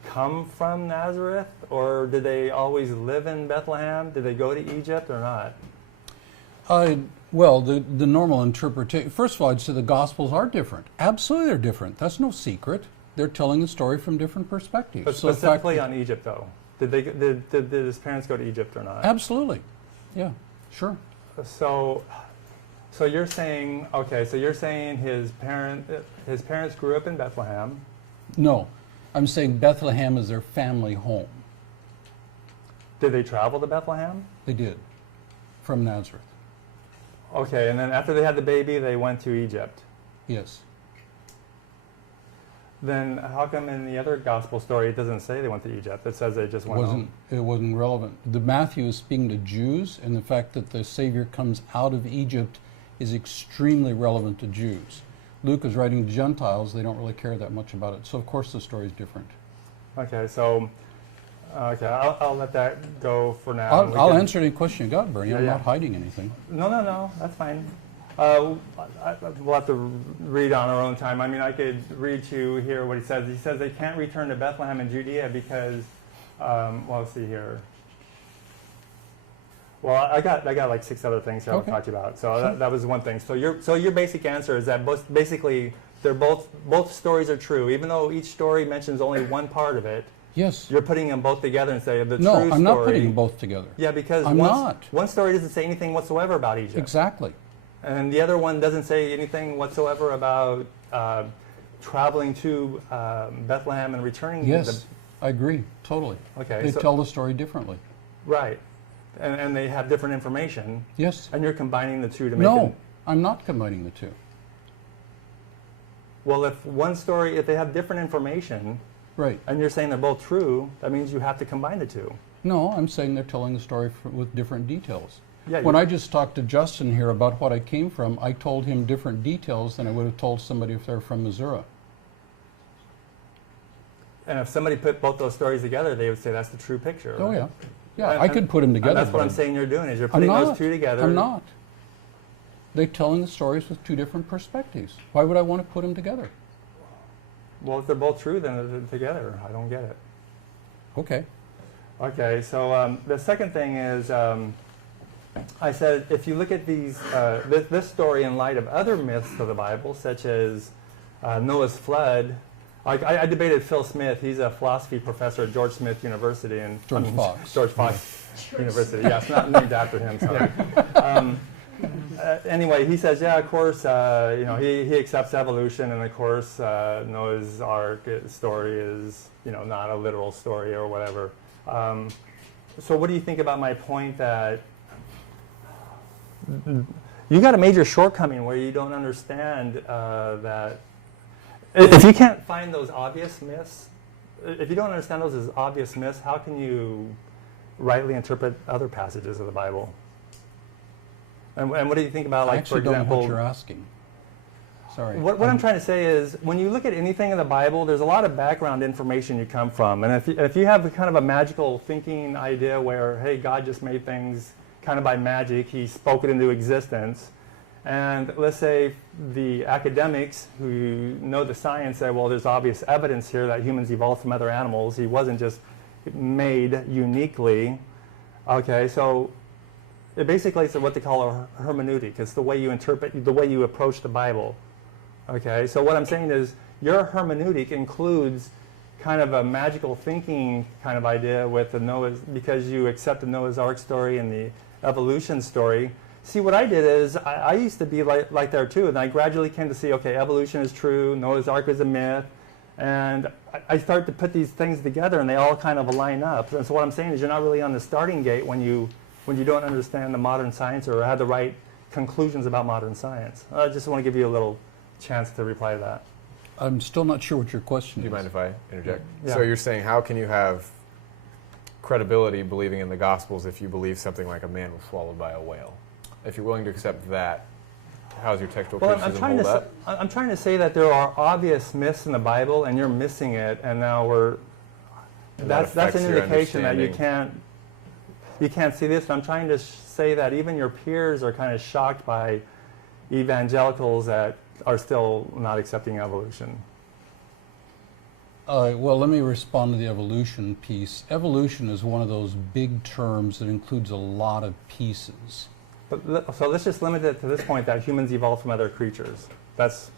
come from Nazareth, or did they always live in Bethlehem? Did they go to Egypt or not? Well, the normal interpretation, first of all, I'd say the Gospels are different. Absolutely they're different. That's no secret. They're telling the story from different perspectives. But So specifically on Egypt, though. Did his parents go to Egypt or not? absolutely. Yeah, sure. So you're saying, okay, so you're saying his parents grew up in Bethlehem. No, I'm saying Bethlehem is their family home. Did they travel to Bethlehem? They did, from Nazareth. Okay, and then after they had the baby, they went to Egypt. Yes. Then how come in the other gospel story it doesn't say they went to Egypt? It says they just went home. It wasn't relevant. The Matthew is speaking to Jews, and the fact that the Savior comes out of Egypt is extremely relevant to Jews. Luke is writing to Gentiles. They don't really care that much about it. So of course the story is different. Okay, so I'll let that go for now. I'll answer any question you got, Bernie. Yeah, I'm yeah. not hiding anything. No, that's fine. We'll have to read on our own time. I mean, I could read to you here what he says. He says they can't return to Bethlehem in Judea because, well, let's see here. Well, I got like 6 other things here I'll Okay. talk to you about. So that was one thing. So your basic answer is that basically they're both stories are true, even though each story mentions only one part of it. Yes. You're putting them both together and say the true No, story. I'm not putting them both together. Yeah, because I'm not. one story doesn't say anything whatsoever about Egypt. Exactly. And the other one doesn't say anything whatsoever about traveling to Bethlehem and returning. Yes, I agree, totally. Okay, They so- tell the story differently. Right. And they have different information. Yes. And you're combining the two to make No, it. I'm not combining the two. Well, if they have different information, Right. and you're saying they're both true, that means you have to combine the two. No, I'm saying they're telling the story with different details. Yeah. When I just talked to Justin here about what I came from, I told him different details than I would have told somebody if they're from Missouri. And if somebody put both those stories together, they would say that's the true picture. Oh, right? yeah. Yeah, And- I could put them And together. that's what but I'm saying you're doing, is you're I'm putting not. those two together. I'm not. They're telling the stories with two different perspectives. Why would I want to put them together? Well, if they're both true, then they're together. I don't get it. Okay. Okay, so the second thing is, I said if you look at this story in light of other myths of the Bible, such as Noah's flood. I debated Phil Smith. He's a philosophy professor at George Smith University and George Fox. George Fox University. Yeah, it's not named after him. Sorry. Anyway, he says, yeah, of course, he accepts evolution, and of course, Noah's Ark story is, not a literal story or whatever. So what do you think about my point that you got a major shortcoming where you don't understand that if you can't find those obvious myths, if you don't understand those as obvious myths, how can you rightly interpret other passages of the Bible? And what do you think about, I like, for actually don't know example, what you're asking. Sorry. what I'm trying to say is, when you look at anything in the Bible, there's a lot of background information you come from. And if you have kind of a magical thinking idea where, hey, God just made things kind of by magic, he spoke it into existence, and let's say the academics who know the science say, well, there's obvious evidence here that humans evolved from other animals. He wasn't just made uniquely. Okay, so it basically is what they call a hermeneutic. It's the way you interpret, the way you approach the Bible. Okay, so what I'm saying is your hermeneutic includes kind of a magical thinking kind of idea with the Noah's, because you accept the Noah's Ark story and the evolution story. See, what I did is I used to be like there too, and I gradually came to see, okay, evolution is true, Noah's Ark is a myth, and I started to put these things together, and they all kind of line up. And so what I'm saying is you're not really on the starting gate when you don't understand the modern science or have the right conclusions about modern science. I just want to give you a little chance to reply to that. I'm still not sure what your question Do is. you mind if I interject? Yeah. So you're saying, how can you have credibility believing in the Gospels if you believe something like a man was swallowed by a whale? If you're willing to accept that, how's your textual Well, criticism hold up? I'm trying to say that there are obvious myths in the Bible, and you're missing it, and now And that that's affects an your indication that understanding. you can't see this. And I'm trying to say that even your peers are kind of shocked by evangelicals that are still not accepting evolution. Well, let me respond to the evolution piece. Evolution is one of those big terms that includes a lot of pieces. But so let's just limit it to this point that humans evolved from other creatures. That's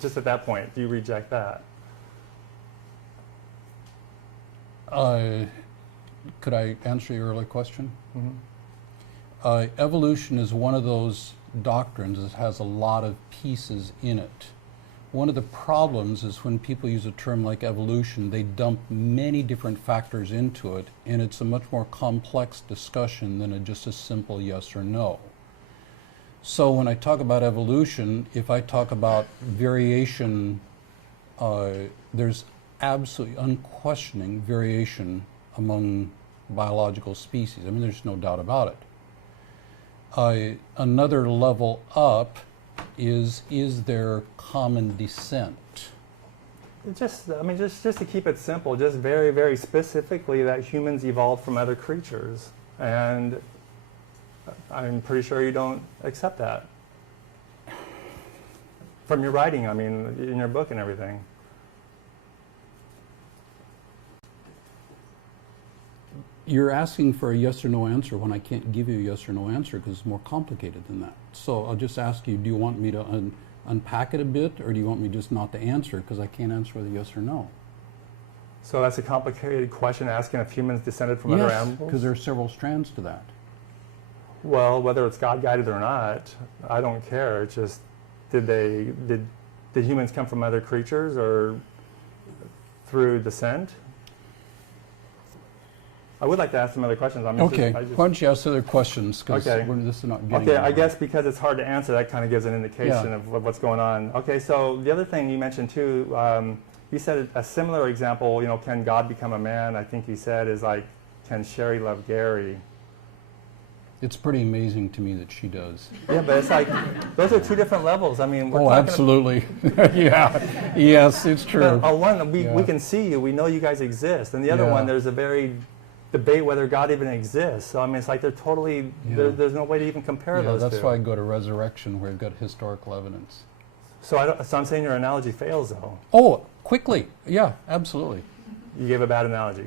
just at that point. Do you reject that? Could I answer your earlier question? Mm-hmm. Evolution is one of those doctrines that has a lot of pieces in it. One of the problems is when people use a term like evolution, they dump many different factors into it, and it's a much more complex discussion than just a simple yes or no. So when I talk about evolution, if I talk about variation, there's absolutely unquestioning variation among biological species. I mean, there's no doubt about it. Another level up is there common descent? Just to keep it simple, just very, very specifically that humans evolved from other creatures. And I'm pretty sure you don't accept that. From your writing, I mean, in your book and everything. You're asking for a yes or no answer when I can't give you a yes or no answer because it's more complicated than that. So I'll just ask you, do you want me to unpack it a bit, or do you want me just not to answer because I can't answer with a yes or no? So that's a complicated question, asking if humans descended from other Yes, animals? because there are several strands to that. Well, whether it's God-guided or not, I don't care. It's just, did humans come from other creatures or through descent? I would like to ask some other questions. Okay, why don't you ask other questions, because Okay. this is not getting Okay, I anywhere. guess because it's hard to answer, that kind of gives an indication Yeah. of what's going on. Okay, so the other thing you mentioned too, you said a similar example, can God become a man? I think you said is like, can Sherry love Gary? It's pretty amazing to me that she does. Yeah, but it's like, those are two different levels. I mean, we're Oh, talking absolutely. Yeah, yes, it's true. one, we Yeah. can see you, we know you guys exist. And the other Yeah. one, there's a very debate whether God even exists. So I mean, it's like they're totally, Yeah. there's no way to even compare Yeah, those that's two. why I go to resurrection, where you've got historical evidence. So, so I'm saying your analogy fails though. Oh, quickly. Yeah, absolutely. You gave a bad analogy.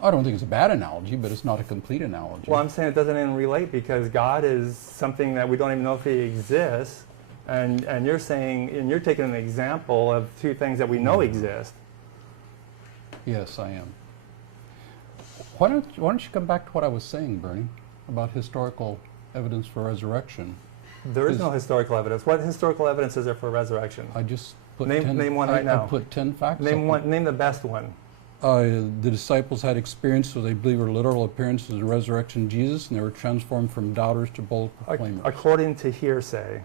I don't think it's a bad analogy, but it's not a complete analogy. Well, I'm saying it doesn't even relate because God is something that we don't even know if he exists. And you're saying, and you're taking an example of two things that we know exist. Yes, I am. Why don't you come back to what I was saying, Bernie, about historical evidence for resurrection? There is no historical evidence. What historical evidence is there for resurrection? I just put Name one right now. I put 10 facts. Name up. one. Name the best one. The disciples had experiences what they believe are literal appearances of the resurrection of Jesus, and they were transformed from doubters to bold proclaimers. According to hearsay.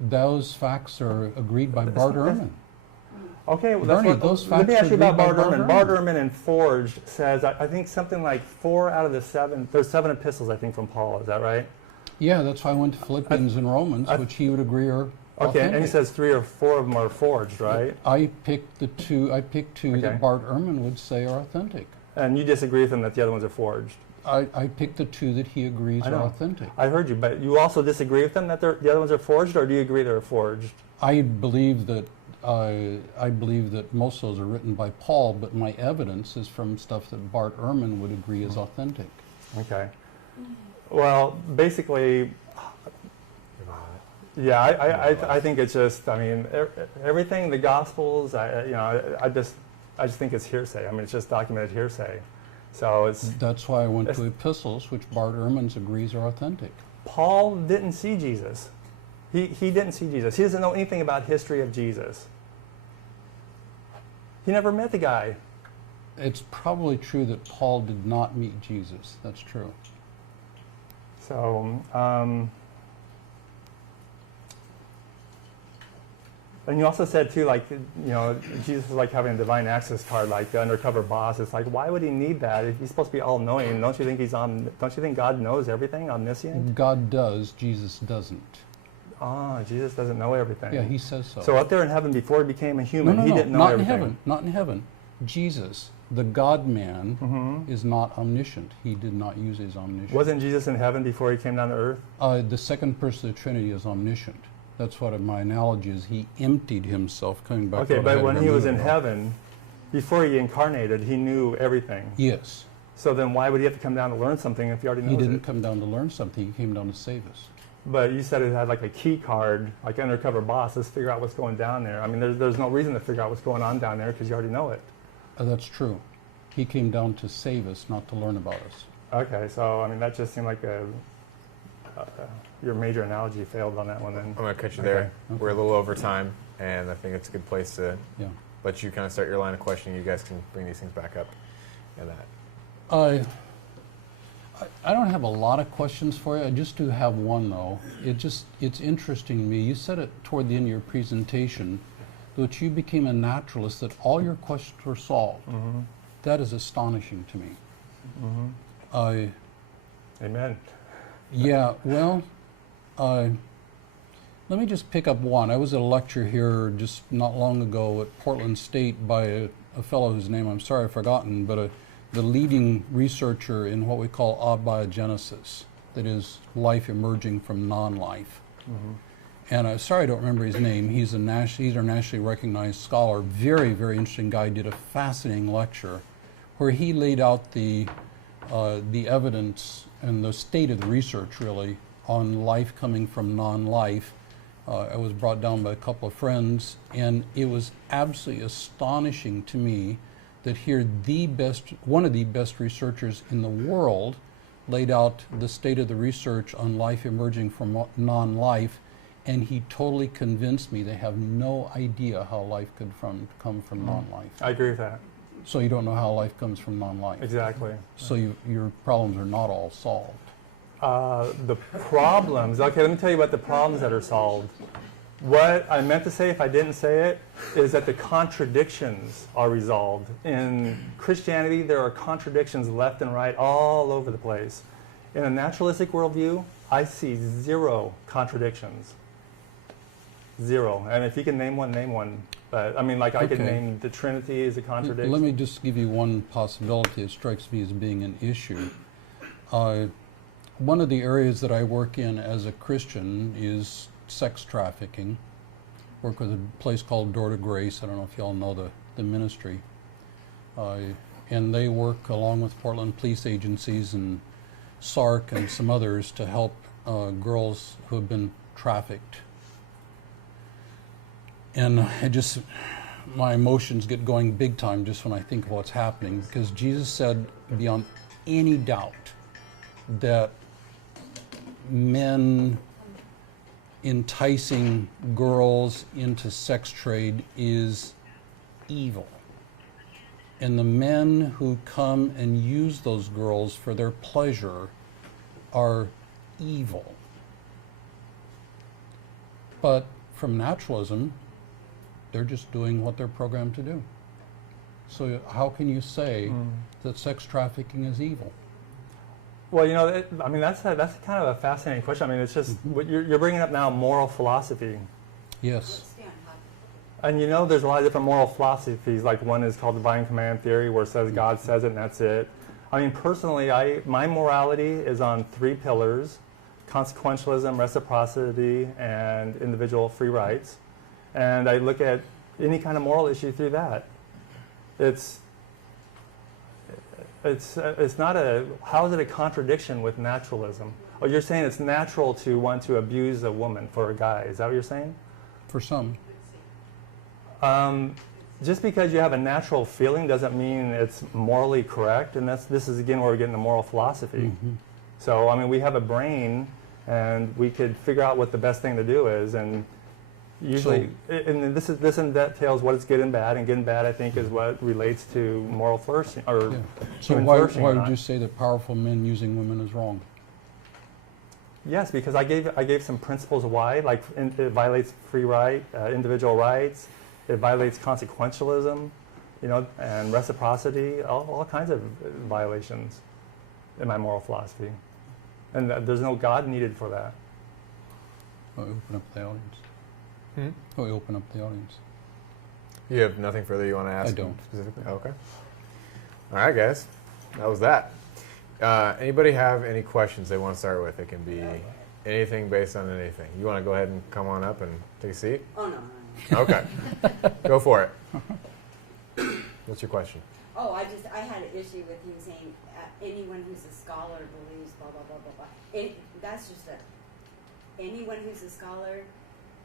Those facts are agreed by Bart Ehrman. Okay, well, Bernie, that's those let me facts ask you are about agreed by Bart Ehrman. Bart Bart Ehrman in Forged says, I think something like 4 out of the 7, there's 7 epistles, I think, from Paul. Is that right? Yeah, that's why I went to Philippians and Romans, which he would agree are Okay, and he authentic. says 3 or 4 of them are forged, right? I picked two Okay. that Bart Ehrman would say are authentic. And you disagree with him that the other ones are forged. I picked the 2 that he agrees I are know. authentic. I heard you, but you also disagree with them that the other ones are forged, or do you agree they're forged? I believe that most of those are written by Paul, but my evidence is from stuff that Bart Ehrman would agree is authentic. Okay. Well, basically, yeah, I think it's just, I mean, everything, the Gospels, I just think it's hearsay. I mean, it's just documented hearsay. So it's, That's why I went to epistles, which Bart Ehrman agrees are authentic. Paul didn't see Jesus. He didn't see Jesus. He doesn't know anything about history of Jesus. He never met the guy. It's probably true that Paul did not meet Jesus. That's true. So, and you also said too, like, Jesus was like having a divine access card, like the undercover boss. It's like, why would he need that? If he's supposed to be all-knowing. Don't you think God knows everything, omniscient? God does, Jesus doesn't. Ah, Jesus doesn't know everything. Yeah, he says so. So up there in heaven, before he became a human, no, he didn't know not everything. in heaven. Not in heaven. Jesus the God-man is not omniscient. He did not use his omniscience. Wasn't Jesus in heaven before he came down to earth? The second person of the Trinity is omniscient. That's what my analogy is. He emptied himself, coming back to Okay, what I but had when a he was minute in ago. heaven, before he incarnated, he knew everything. Yes. So then why would he have to come down to learn something if he already knows He didn't it? come down to learn something. He came down to save us. But you said it had like a key card, like undercover boss, let's figure out what's going down there. I mean, there's no reason to figure out what's going on down there because you already know it. That's true. He came down to save us, not to learn about us. Okay, so I mean, that just seemed like your major analogy failed on that one then. I'm going to cut you there. Okay. We're a little over time, and I think it's a good place to Yeah. let you kind of start your line of questioning. You guys can bring these things back up and that. I don't have a lot of questions for you. I just do have one, though. It's interesting to me. You said it toward the end of your presentation that you became a naturalist, that all your questions were solved. Mm-hmm. That is astonishing to me. Mm-hmm. Amen. Yeah, well, let me just pick up one. I was at a lecture here just not long ago at Portland State by a fellow whose name I'm sorry I've forgotten, but the leading researcher in what we call abiogenesis, that is life emerging from non-life. Mm-hmm. And I'm sorry I don't remember his name. He's a nationally recognized scholar, very, very interesting guy, did a fascinating lecture where he laid out the evidence and the state of the research, really, on life coming from non-life. I was brought down by a couple of friends, and it was absolutely astonishing to me that here one of the best researchers in the world laid out the state of the research on life emerging from non-life, and he totally convinced me they have no idea how life could come from non-life. I agree with that. So you don't know how life comes from non-life. Exactly. So your problems are not all solved. The problems, okay, let me tell you about the problems that are solved. What I meant to say, if I didn't say it, is that the contradictions are resolved. In Christianity, there are contradictions left and right all over the place. In a naturalistic worldview, I see zero contradictions. Zero. And if you can name one, name one. But I mean, like I could Okay. name the Trinity as a contradiction. Let me just give you one possibility that strikes me as being an issue. One of the areas that I work in as a Christian is sex trafficking. Work with a place called Door to Grace. I don't know if you all know the ministry. And they work along with Portland police agencies and SARC and some others to help girls who have been trafficked. And my emotions get going big time just when I think of what's happening, because Jesus said beyond any doubt that men enticing girls into sex trade is evil. And the men who come and use those girls for their pleasure are evil. But from naturalism, they're just doing what they're programmed to do. So how can you say that sex trafficking is evil? Well, you know, I mean, that's kind of a fascinating question. I mean, it's just, what you're bringing up now moral philosophy. Yes. And you know, there's a lot of different moral philosophies. Like one is called divine command theory, where it says God says it and that's it. I mean, personally, my morality is on 3 pillars: consequentialism, reciprocity, and individual free rights. And I look at any kind of moral issue through that. It's not how is it a contradiction with naturalism? Oh, you're saying it's natural to want to abuse a woman for a guy. Is that what you're saying? For some. Just because you have a natural feeling doesn't mean it's morally correct. And this is again where we're getting the moral philosophy. So, I mean, we have a brain and we could figure out what the best thing to do is. And usually, and this details what is good and bad. And good and bad, I think, is what relates to moral flourishing. Or So human why flourishing or would not. you say that powerful men using women is wrong? Yes, because I gave some principles of why. Like it violates free right, individual rights. It violates consequentialism, you know, and reciprocity. All kinds of violations in my moral philosophy, and there's no God needed for that. I'll open up the audience. Hmm? I'll open up the audience. You have nothing further you want to ask? I don't. Specifically? Okay. All right, guys. That was that. Anybody have any questions they want to start with? It can be anything based on anything. You want to go ahead and come on up and take a seat? Oh, no. Okay. Go for it. What's your question? Oh, I had an issue with you saying anyone who's a scholar believes blah, blah, blah, blah, blah. That's just anyone who's a scholar,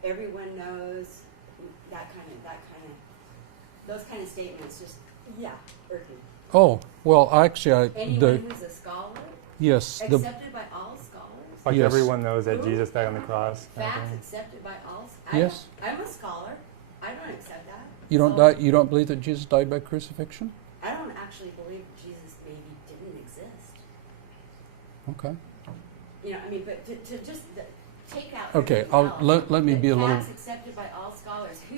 everyone knows those kind of statements just, irky. Oh, well, actually, Anyone who's a scholar, yes, accepted by all scholars, Like Yes. everyone knows that Jesus died on the cross. kind of facts thing. accepted by all. Yes. I'm a scholar. I don't accept that. you don't So, you don't believe that Jesus died by crucifixion? I don't actually believe Jesus maybe didn't exist. Okay. But to just take out. Okay, everything else, let me that be a little. facts accepted by all scholars. Who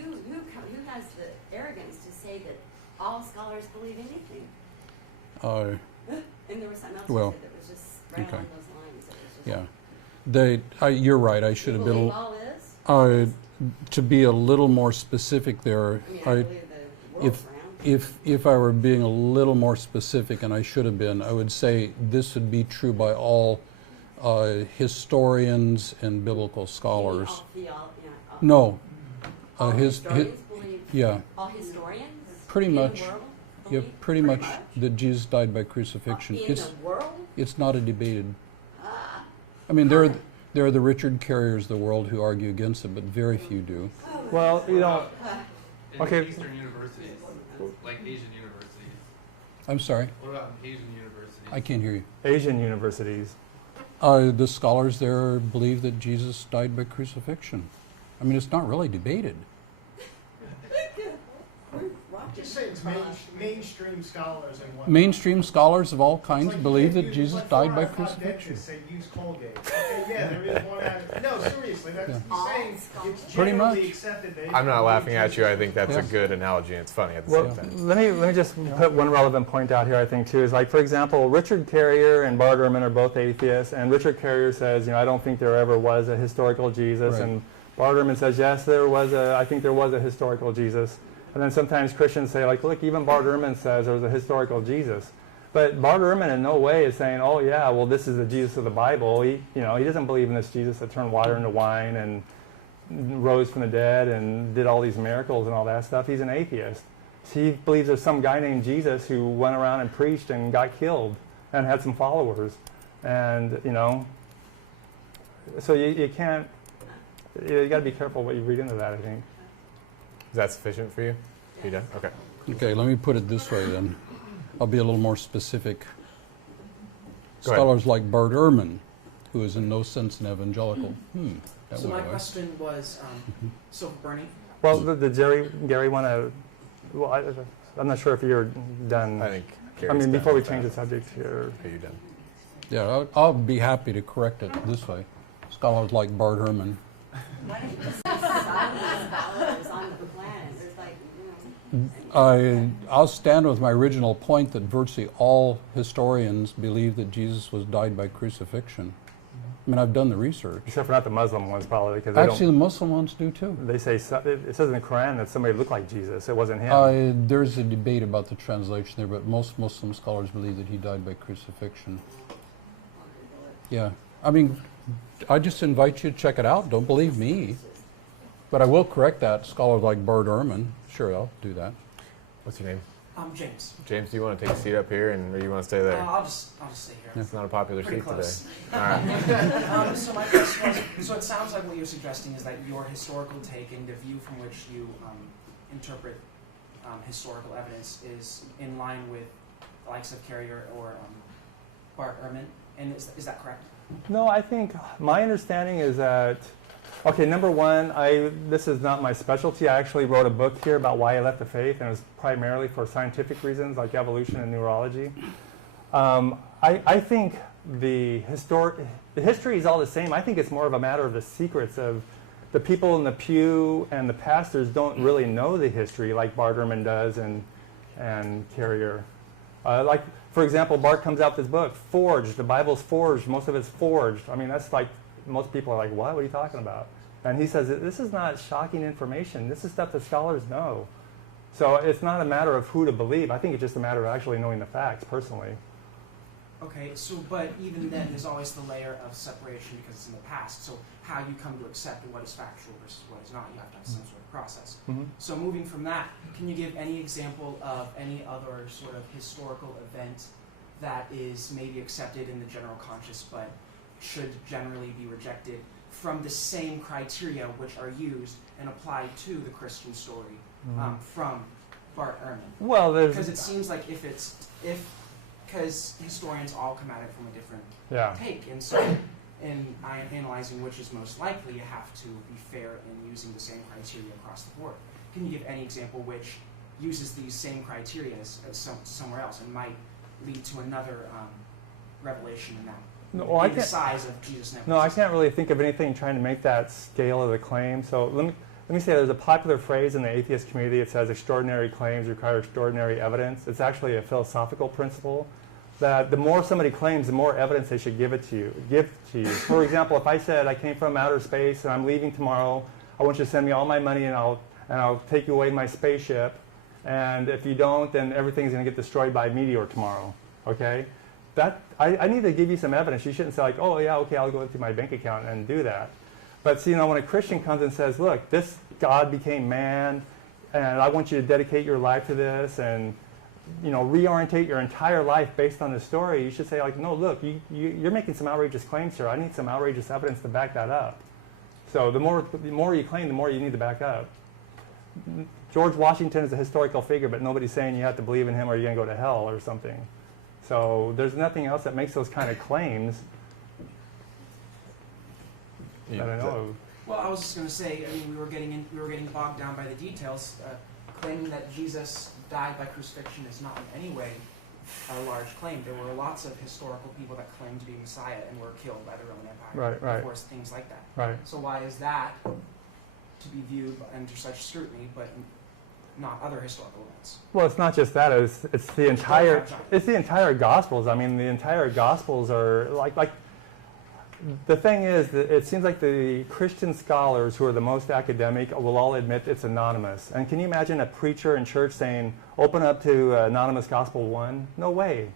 has the arrogance to say that all scholars believe anything? And there was something else Well, you said that was just right okay. along those lines. It was just Yeah, you're right. I should you have believe been. all is? To be a little more specific there, I believe the world's round. if I were being a little more specific, and I should have been, I would say this would be true by all historians and biblical scholars. No, all his historians believe. yeah, All historians. pretty in the much. world Yeah, believe pretty much that Jesus died by crucifixion. In the world. It's not a debated. I mean, there are the Richard Carriers of the world who argue against it, but very few do. Well, In Okay. Eastern universities, like Asian universities. I'm sorry, What about Asian universities? I can't hear you. Asian universities. The scholars there believe that Jesus died by crucifixion. I mean, it's not really debated. Just say it's mainstream scholars and what. Mainstream scholars of all kinds It's like believe you that use- Jesus like died 4 by out of 5 crucifixion. dentists say use Colgate. Okay, yeah, there is one out. No, seriously, that's Yeah. he's saying it's Pretty generally much. accepted. They I'm not believe laughing at Jesus you. I think that's Yeah. a good analogy, and it's funny at the Well, same time. let me just put one relevant point out here. I think too is like, for example, Richard Carrier and Bart Ehrman are both atheists, and Richard Carrier says, I don't think there ever was a historical Jesus, Right. and Bart Ehrman says, yes, I think there was a historical Jesus. And then sometimes Christians say, like, look, even Bart Ehrman says there was a historical Jesus. But Bart Ehrman in no way is saying, oh yeah, well, this is the Jesus of the Bible. He doesn't believe in this Jesus that turned water into wine and rose from the dead and did all these miracles and all that stuff. He's an atheist. He believes there's some guy named Jesus who went around and preached and got killed and had some followers. And, so you can't, you got to be careful what you read into that, I think. Is that sufficient for you? You done? Okay. Okay, let me put it this way then. I'll be a little more specific. Go ahead. Scholars like Bart Ehrman, who is in no sense an evangelical. That So went my away. question was, so Bernie, Well, did Gary want to, well, I'm not sure if you're done. I think. I Gary's mean, done before we with change the that. subject here. Are you done? Yeah, I'll be happy to correct it this way. Scholars like Bart Ehrman. Why don't you just say silent scholars on the planet? There's like, I'll stand with my original point that virtually all historians believe that Jesus was died by crucifixion. I mean, I've done the research. Except for not the Muslim ones, probably, because they Actually, don't. the Muslim ones do too. They say it says in the Quran that somebody looked like Jesus. It wasn't him. There's a debate about the translation there, but most Muslim scholars believe that he died by crucifixion. Yeah, I mean, I just invite you to check it out. Don't believe me. But I will correct that. Scholars like Bart Ehrman, sure, I'll do that. What's your name? James. James, do you want to take a seat up here, or you want to stay there? I'll just stay here. It's not a popular Pretty seat close. today. All right. So my question was, so it sounds like what you're suggesting is that your historical take and the view from which you interpret historical evidence is in line with the likes of Carrier or Bart Ehrman, and is that correct? No, I think my understanding is that, okay, number one, this is not my specialty. I actually wrote a book here about why I left the faith, and it was primarily for scientific reasons like evolution and neurology. I think the history is all the same. I think it's more of a matter of the secrets of the people in the pew, and the pastors don't really know the history like Bart Ehrman does and Carrier. Like, for example, Bart comes out with this book, Forged. The Bible's forged. Most of it's forged. I mean, that's like, most people are like, what? What are you talking about? And he says, this is not shocking information. This is stuff that scholars know. So it's not a matter of who to believe. I think it's just a matter of actually knowing the facts personally. Okay, so but even then, there's always the layer of separation because it's in the past. So how you come to accept what is factual versus what is not, you have to have some sort of process. Mm-hmm. So moving from that, can you give any example of any other sort of historical event that is maybe accepted in the general conscious but should generally be rejected from the same criteria which are used and applied to the Christian story from Bart Ehrman? Well, because it seems like because historians all come at it from a different take, and so in analyzing which is most likely, you have to be fair in using the same criteria across the board. Can you give any example which uses these same criteria as somewhere else and might lead to another revelation in that? The size of Jesus' never No, I can't really think of anything trying to make that scale of the claim. So let me say there's a popular phrase in the atheist community. It says extraordinary claims require extraordinary evidence. It's actually a philosophical principle that the more somebody claims, the more evidence they should give to you. For example, if I said I came from outer space and I'm leaving tomorrow, I want you to send me all my money and I'll take you away in my spaceship. And if you don't, then everything's going to get destroyed by a meteor tomorrow. Okay? I need to give you some evidence. You shouldn't say like, oh yeah, okay, I'll go through my bank account and do that. But see, when a Christian comes and says, look, this God became man, and I want you to dedicate your life to this, and reorientate your entire life based on the story, you should say like, no, look, you're making some outrageous claims here. I need some outrageous evidence to back that up. So the more you claim, the more you need to back up. George Washington is a historical figure, but nobody's saying you have to believe in him or you're going to go to hell or something. So there's nothing else that makes those kind of claims. I don't know. Well, I was just going to say, I mean, we were getting bogged down by the details. Claiming that Jesus died by crucifixion is not in any way a large claim. There were lots of historical people that claimed to be Messiah and were killed by the Roman Empire. Right. Of course, things like that. Right. So why is that to be viewed under such scrutiny, but not other historical events? Well, it's not just that. It's the entire Gospels. I mean, the entire Gospels are like. The thing is that it seems like the Christian scholars who are the most academic will all admit it's anonymous. And can you imagine a preacher in church saying, open up to anonymous Gospel 1? No way.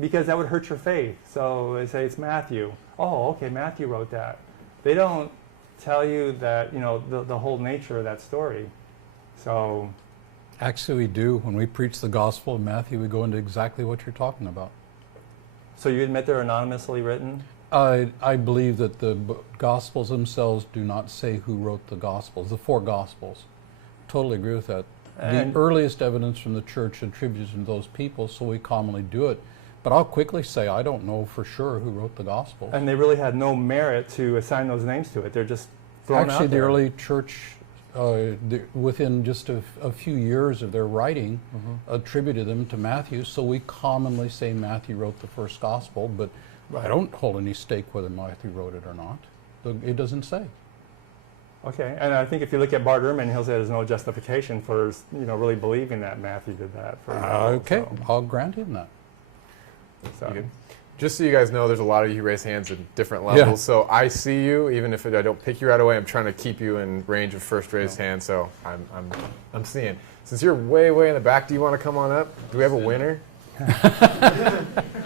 Because that would hurt your faith. So they say it's Matthew. Oh, okay, Matthew wrote that. They don't tell you that, the whole nature of that story. So Actually, we do. When we preach the Gospel of Matthew, we go into exactly what you're talking about. So you admit they're anonymously written? I believe that the Gospels themselves do not say who wrote the Gospels, the 4 Gospels. Totally agree with that. And the earliest evidence from the church attributes to those people, so we commonly do it. But I'll quickly say I don't know for sure who wrote the Gospels. And they really had no merit to assign those names to it. They're just thrown Actually, out there. the early church, within just a few years of their writing, attributed them to Matthew, so we commonly say Matthew wrote the first Gospel, but I don't hold any stake whether Matthew wrote it or not. It doesn't say. Okay, and I think if you look at Bart Ehrman, he'll say there's no justification for really believing that Matthew did that. For example, Okay, so. I'll grant him that. So. Just so you guys know, there's a lot of you who raise hands at different levels. Yeah. So I see you, even if I don't pick you right away. I'm trying to keep you in range of first raised hand. So I'm seeing. Since you're way in the back, do you want to come on up? Do we have a winner? I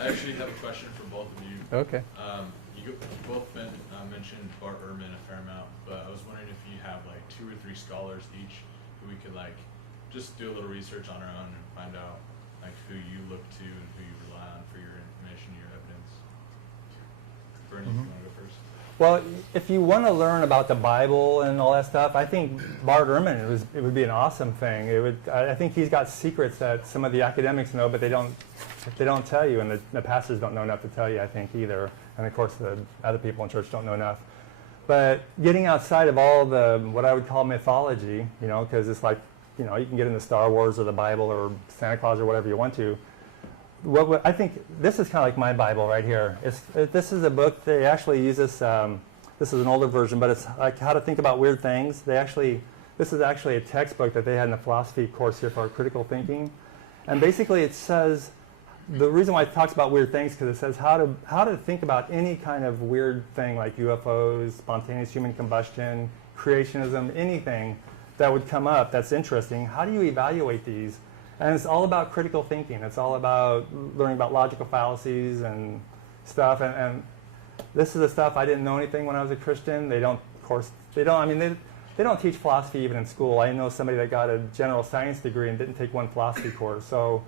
actually have a question for both of you. Okay. You both mentioned Bart Ehrman a fair amount, but I was wondering if you have like 2 or 3 scholars each who we could just do a little research on our own and find out who you look to and who you rely on for your information, your evidence. Bernie, you want to go first? Well, if you want to learn about the Bible and all that stuff, I think Bart Ehrman, it would be an awesome thing. I think he's got secrets that some of the academics know, but they don't tell you, and the pastors don't know enough to tell you, I think, either. And of course, the other people in church don't know enough. But getting outside of all the, what I would call mythology, because it's like, you can get into Star Wars or the Bible or Santa Claus or whatever you want to. I think this is kind of like my Bible right here. This is a book. They actually use this. This is an older version, but it's like how to think about weird things. This is actually a textbook that they had in the philosophy course here for critical thinking, and basically it says the reason why it talks about weird things because it says how to think about any kind of weird thing like UFOs, spontaneous human combustion, creationism, anything. that would come up that's interesting. How do you evaluate these? And it's all about critical thinking. It's all about learning about logical fallacies and stuff. And this is the stuff I didn't know anything when I was a Christian. They don't teach philosophy even in school. I know somebody that got a general science degree and didn't take one philosophy course. So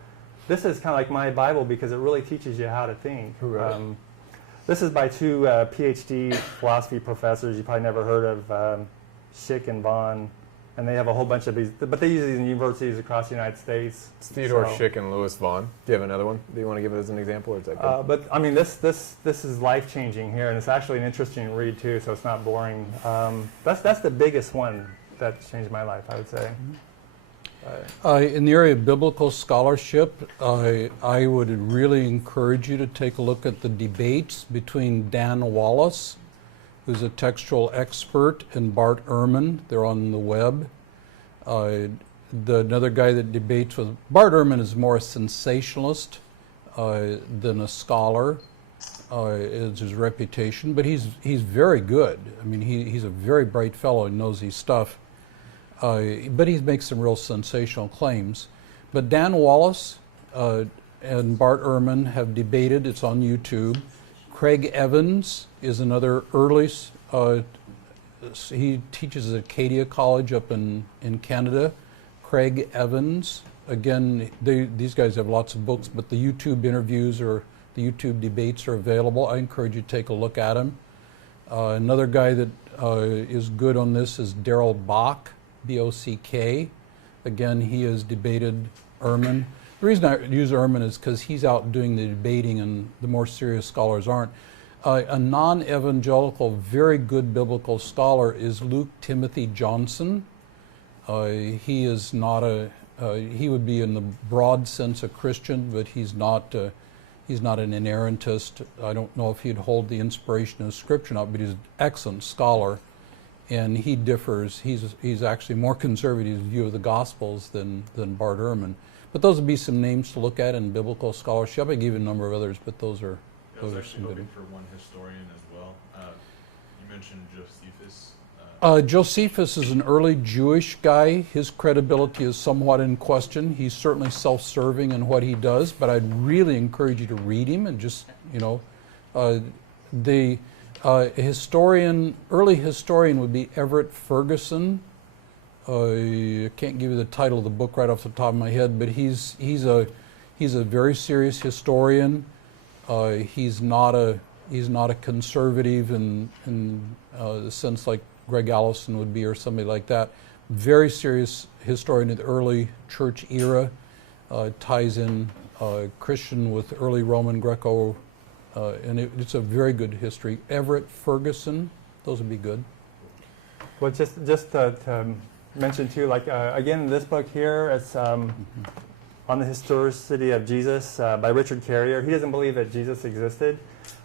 this is kind of like my Bible because it really teaches you how to think. Right. This is by two PhD philosophy professors. You probably never heard of Schick and Vaughn. And they have a whole bunch of these, but they use these in universities across the United States. It's Theodore So- Schick and Louis Vaughn. Do you have another one? Do you want to give it as an example, or is that good? But I mean, this is life changing here, and it's actually an interesting read too. So it's not boring. That's the biggest one that changed my life, I would say. In the area of biblical scholarship, I would really encourage you to take a look at the debates between Dan Wallace, who's a textual expert, and Bart Ehrman. They're on the web. Another guy that debates with Bart Ehrman is more a sensationalist than a scholar, is his reputation, but he's very good. I mean, he's a very bright fellow and knows his stuff, but he makes some real sensational claims. But Dan Wallace and Bart Ehrman have debated. It's on YouTube. Craig Evans is another early, he teaches at Acadia College up in Canada. Craig Evans, again, these guys have lots of books, but the YouTube interviews or the YouTube debates are available. I encourage you to take a look at them. Another guy that is good on this is Darrell Bock, B-O-C-K. Again, he has debated Ehrman. The reason I use Ehrman is because he's out doing the debating and the more serious scholars aren't. A non-evangelical, very good biblical scholar is Luke Timothy Johnson. He is not he would be in the broad sense a Christian, but he's not an inerrantist. I don't know if he'd hold the inspiration of Scripture or not, but he's an excellent scholar. And he differs. He's actually more conservative view of the Gospels than Bart Ehrman. But those would be some names to look at in biblical scholarship. I gave you a number of others, but those are I was some actually good. hoping for one historian as well. You mentioned Josephus. Josephus is an early Jewish guy. His credibility is somewhat in question. He's certainly self-serving in what he does, but I'd really encourage you to read him and just, the early historian would be Everett Ferguson. I can't give you the title of the book right off the top of my head, but he's a very serious historian. He's not a conservative in the sense like Greg Allison would be or somebody like that. Very serious historian of the early church era. Ties in Christian with early Roman Greco, and it's a very good history. Everett Ferguson, those would be good. Well, just to mention too, like again, this book here, it's on the historicity of Jesus by Richard Carrier. He doesn't believe that Jesus existed.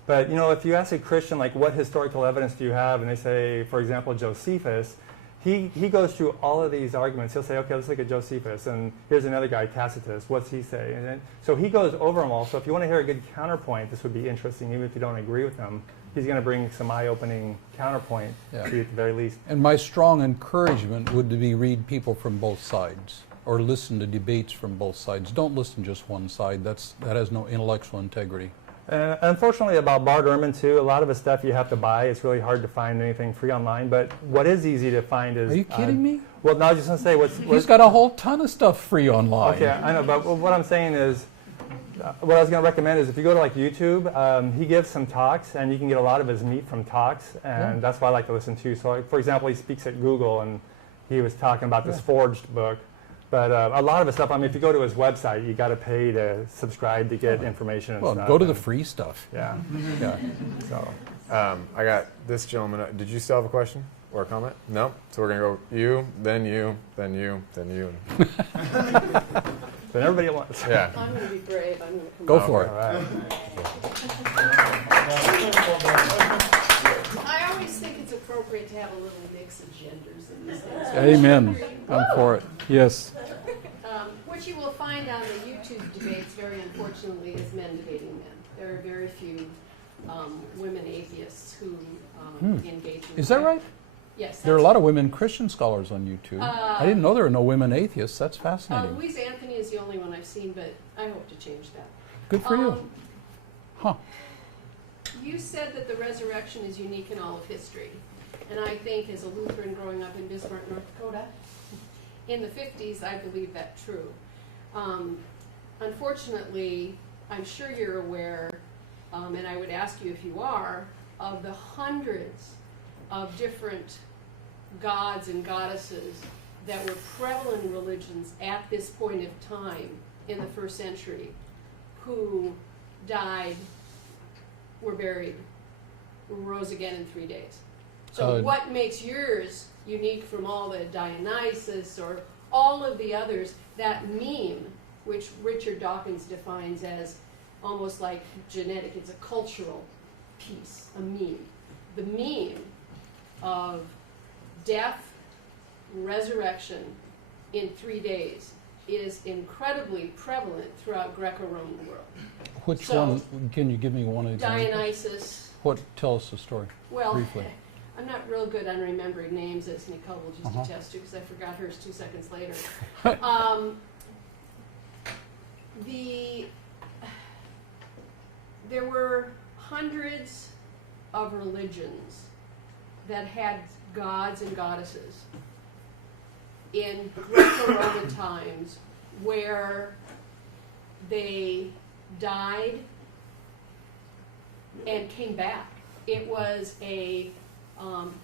But, if you ask a Christian, like, what historical evidence do you have? And they say, for example, Josephus, he goes through all of these arguments. He'll say, okay, let's look at Josephus. And here's another guy, Tacitus. What's he say? And then, so he goes over them all. So if you want to hear a good counterpoint, this would be interesting, even if you don't agree with him. He's going to bring some eye-opening counterpoint to you at the very least. And my strong encouragement would be read people from both sides or listen to debates from both sides. Don't listen to just one side. That has no intellectual integrity. Unfortunately, about Bart Ehrman, too, a lot of his stuff you have to buy. It's really hard to find anything free online. But what is easy to find is... Are you kidding me? Well, no, I was just going to say... He's got a whole ton of stuff free online. Okay, I know, but what I'm saying is... what I was going to recommend is if you go to like YouTube, he gives some talks, and you can get a lot of his meat from talks, and that's why I like to listen to. So, like, for example, he speaks at Google, and he was talking about this Forged book. But a lot of his stuff, I mean, if you go to his website, you got to pay to subscribe to get information and stuff. Well, go to the free stuff. Yeah. Yeah. So, I got this gentleman. Did you still have a question or a comment? No? So we're going to go you, then you, then you, then you. then everybody at once. Yeah. I'm going to be brave. I'm going to come Go back. for it. All right. I always think it's appropriate to have a little mix of genders in these things. Amen. I'm for it. Yes. What you will find on the YouTube debates, very unfortunately, is men debating men. There are very few women atheists who engage in Is that right? Yes. There are a lot of women Christian scholars on YouTube. I didn't know there were no women atheists. That's fascinating. Louise Anthony is the only one I've seen, but I hope to change that. Good for you. Huh. You said that the resurrection is unique in all of history. And I think, as a Lutheran growing up in Bismarck, North Dakota, in the 50s, I believe that's true. Unfortunately, I'm sure you're aware, and I would ask you if you are, of the hundreds of different gods and goddesses that were prevalent in religions at this point of time in the first century, who died, were buried, rose again in 3 days. So what makes yours unique from all the Dionysus or all of the others, that meme, which Richard Dawkins defines as almost like genetic, it's a cultural piece, a meme. The meme of death, resurrection in 3 days is incredibly prevalent throughout Greco-Roman world. Which So, one? Can you give me one example? Dionysus. Tell us the story. Well, briefly. I'm not real good on remembering names, as Nicole will just Uh-huh. attest to, because I forgot hers 2 seconds later. There were hundreds of religions that had gods and goddesses in Greco-Roman times where they died and came back. It was a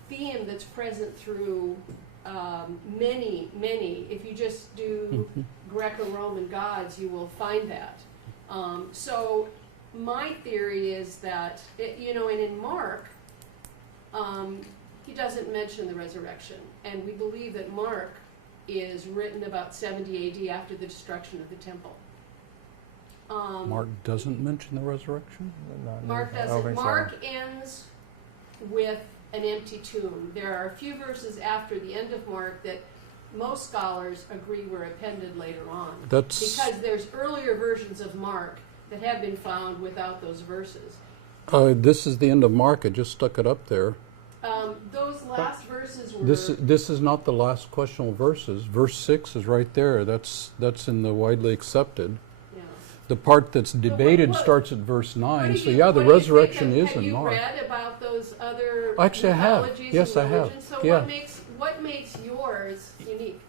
theme that's present through many, if you just do Greco-Roman gods, you will find that. So my theory is that, and in Mark, he doesn't mention the resurrection. And we believe that Mark is written about 70 AD after the destruction of the temple. Mark doesn't mention the resurrection? Mark I don't doesn't. think so. Mark ends with an empty tomb. There are a few verses after the end of Mark that most scholars agree were appended later on. Because there's earlier versions of Mark that have been found without those verses. This is the end of Mark. I just stuck it up there. Those last verses were... This is not the last questionable verses. Verse 6 is right there. That's in the widely accepted. Yeah. The part that's debated what- starts at verse 9. So what the do you resurrection think? is in Mark. Have you read about those other Actually, I have. mythologies Yes, and I have. religions? So Yeah. what makes yours unique?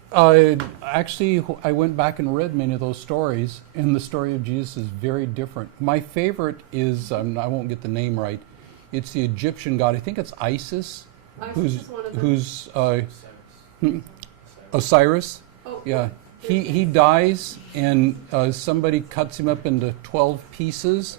Actually, I went back and read many of those stories, and the story of Jesus is very different. My favorite is, I won't get the name right, it's the Egyptian god, I think it's Isis, Isis is one of them. who's Osiris. Oh, Yeah, he dies, and somebody cuts him up into 12 pieces,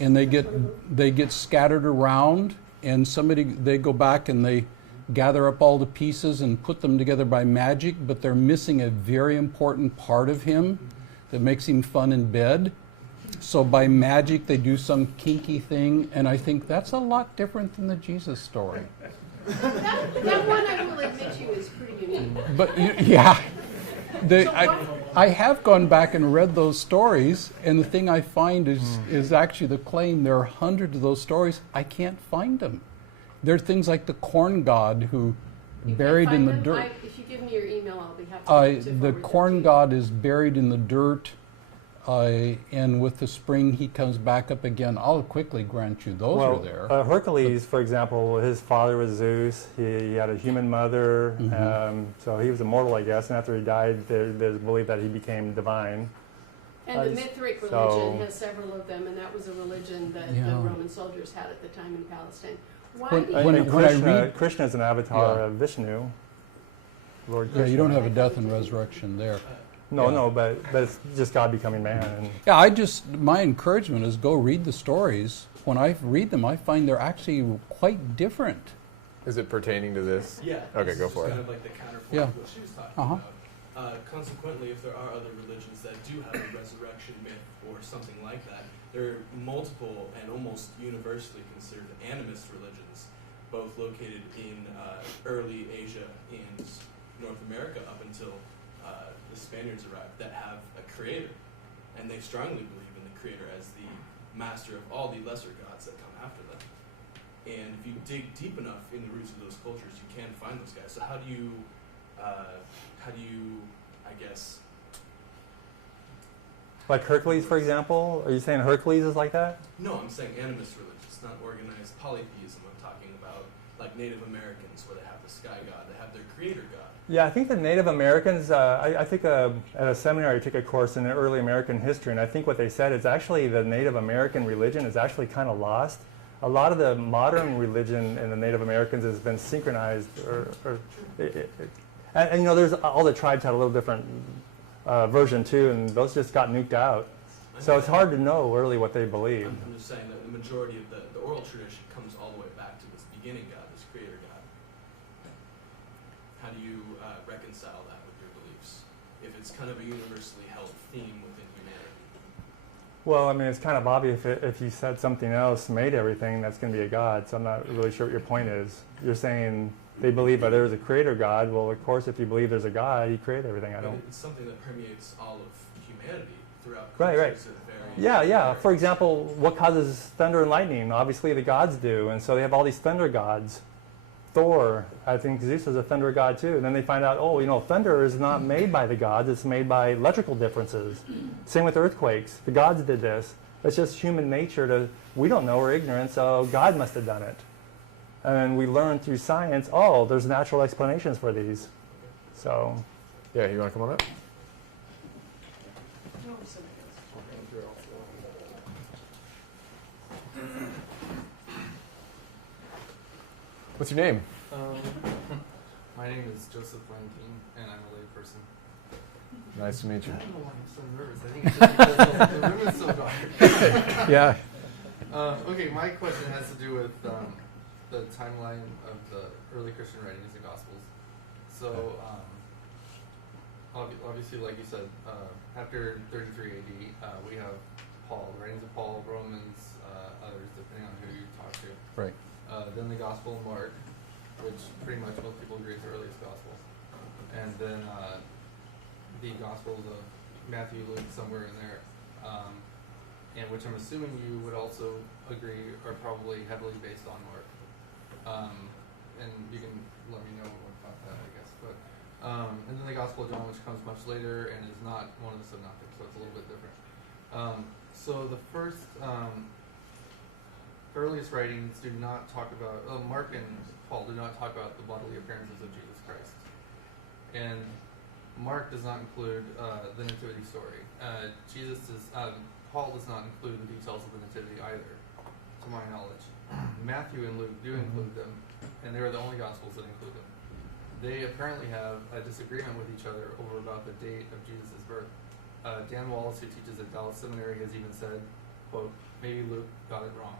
and they get scattered around, and they go back and they gather up all the pieces and put them together by magic, but they're missing a very important part of him that makes him fun in bed. So by magic they do some kinky thing, and I think that's a lot different than the Jesus story. that one I will admit to you is pretty unique. But yeah, I have gone back and read those stories, and the thing I find is actually the claim. There are hundreds of those stories. I can't find them. There are things like the corn god who You buried can't in the find them? dirt. If you give me your email, I'll be happy to The forward them corn to you. god is buried in the dirt, and with the spring he comes back up again. I'll quickly grant you those are there. Hercules, for example, his father was Zeus. He had a human mother, so he was immortal, I guess. And after he died, there's belief that he became divine. And the Mithric religion has several of them, and that was a religion that the Roman soldiers had at the time in Palestine. Why do you Krishna is an avatar of Vishnu. Lord Krishna. Yeah, you don't have a death and resurrection there. No, but it's just God becoming man. And Yeah, my encouragement is go read the stories. When I read them, I find they're actually quite different. Is it pertaining to this? Yeah. Okay, this go is for just it. kind of like the counterpoint Yeah. to what she was talking Uh-huh. about. Consequently, if there are other religions that do have a resurrection myth or something like that, there are multiple and almost universally considered animist religions, both located in early Asia and North America up until the Spaniards arrived, that have a creator. And they strongly believe in the creator as the master of all the lesser gods that come after them. And if you dig deep enough in the roots of those cultures, you can find those guys. So how do you, I guess, Like Hercules, for example? Are you saying Hercules is like that? no, I'm saying animist religions, not organized polytheism. I'm talking about like Native Americans, where they have the sky god, they have their creator god. Yeah, I think the Native Americans, I think at a seminary I took a course in early American history, and I think what they said is actually the Native American religion is actually kind of lost. A lot of the modern religion in the Native Americans has been synchronized, and you know, there's all the tribes had a little different version too, and those just got nuked out. So it's hard to know really what they believe. I'm just saying that the majority of the oral tradition comes all the way back to this beginning god, this creator god. How do you reconcile that with your beliefs, if it's kind of a universally held theme within humanity? Well, I mean, it's kind of obvious if you said something else made everything, that's going to be a god. So I'm not really sure what your point is. You're saying they believe that there's a creator god. Well, of course, if you believe there's a god, he created everything. But it's something that permeates all of humanity throughout Right, right. cultures of varying Yeah. For example, what causes thunder and lightning? Obviously, the gods do, and so they have all these thunder gods. Thor, I think Zeus is a thunder god too. And then they find out, oh, you know, thunder is not made by the gods; it's made by electrical differences. Same with earthquakes. The gods did this. It's just human nature we don't know, we're ignorant, so God must have done it. And we learn through science, oh, there's natural explanations for these. So, Yeah, you want to come on up? What's your name? My name is Joseph Lanking, and I'm a layperson. Nice to meet you. I don't know why I'm so nervous. I think it's just because the room is so dark. Yeah. Okay, my question has to do with the timeline of the early Christian writings and Gospels. So, obviously, like you said, after 33 AD, we have Paul, the writings of Paul, Romans, others, depending on who you talk to. Right. Then the Gospel of Mark, which pretty much most people agree is the earliest Gospel. And then the Gospels of Matthew, Luke, somewhere in there. And which I'm assuming you would also agree are probably heavily based on Mark. And you can let me know about that, I guess. But and then the Gospel of John, which comes much later and is not one of the synoptics, so it's a little bit different. So the first earliest writings do not talk about, Mark and Paul do not talk about the bodily appearances of Jesus Christ. And Mark does not include the nativity story. Paul does not include the details of the nativity either, to my knowledge. Matthew and Luke do include them, and they are the only Gospels that include them. They apparently have a disagreement with each other over about the date of Jesus' birth. Dan Wallace, who teaches at Dallas Seminary, has even said, quote, maybe Luke got it wrong.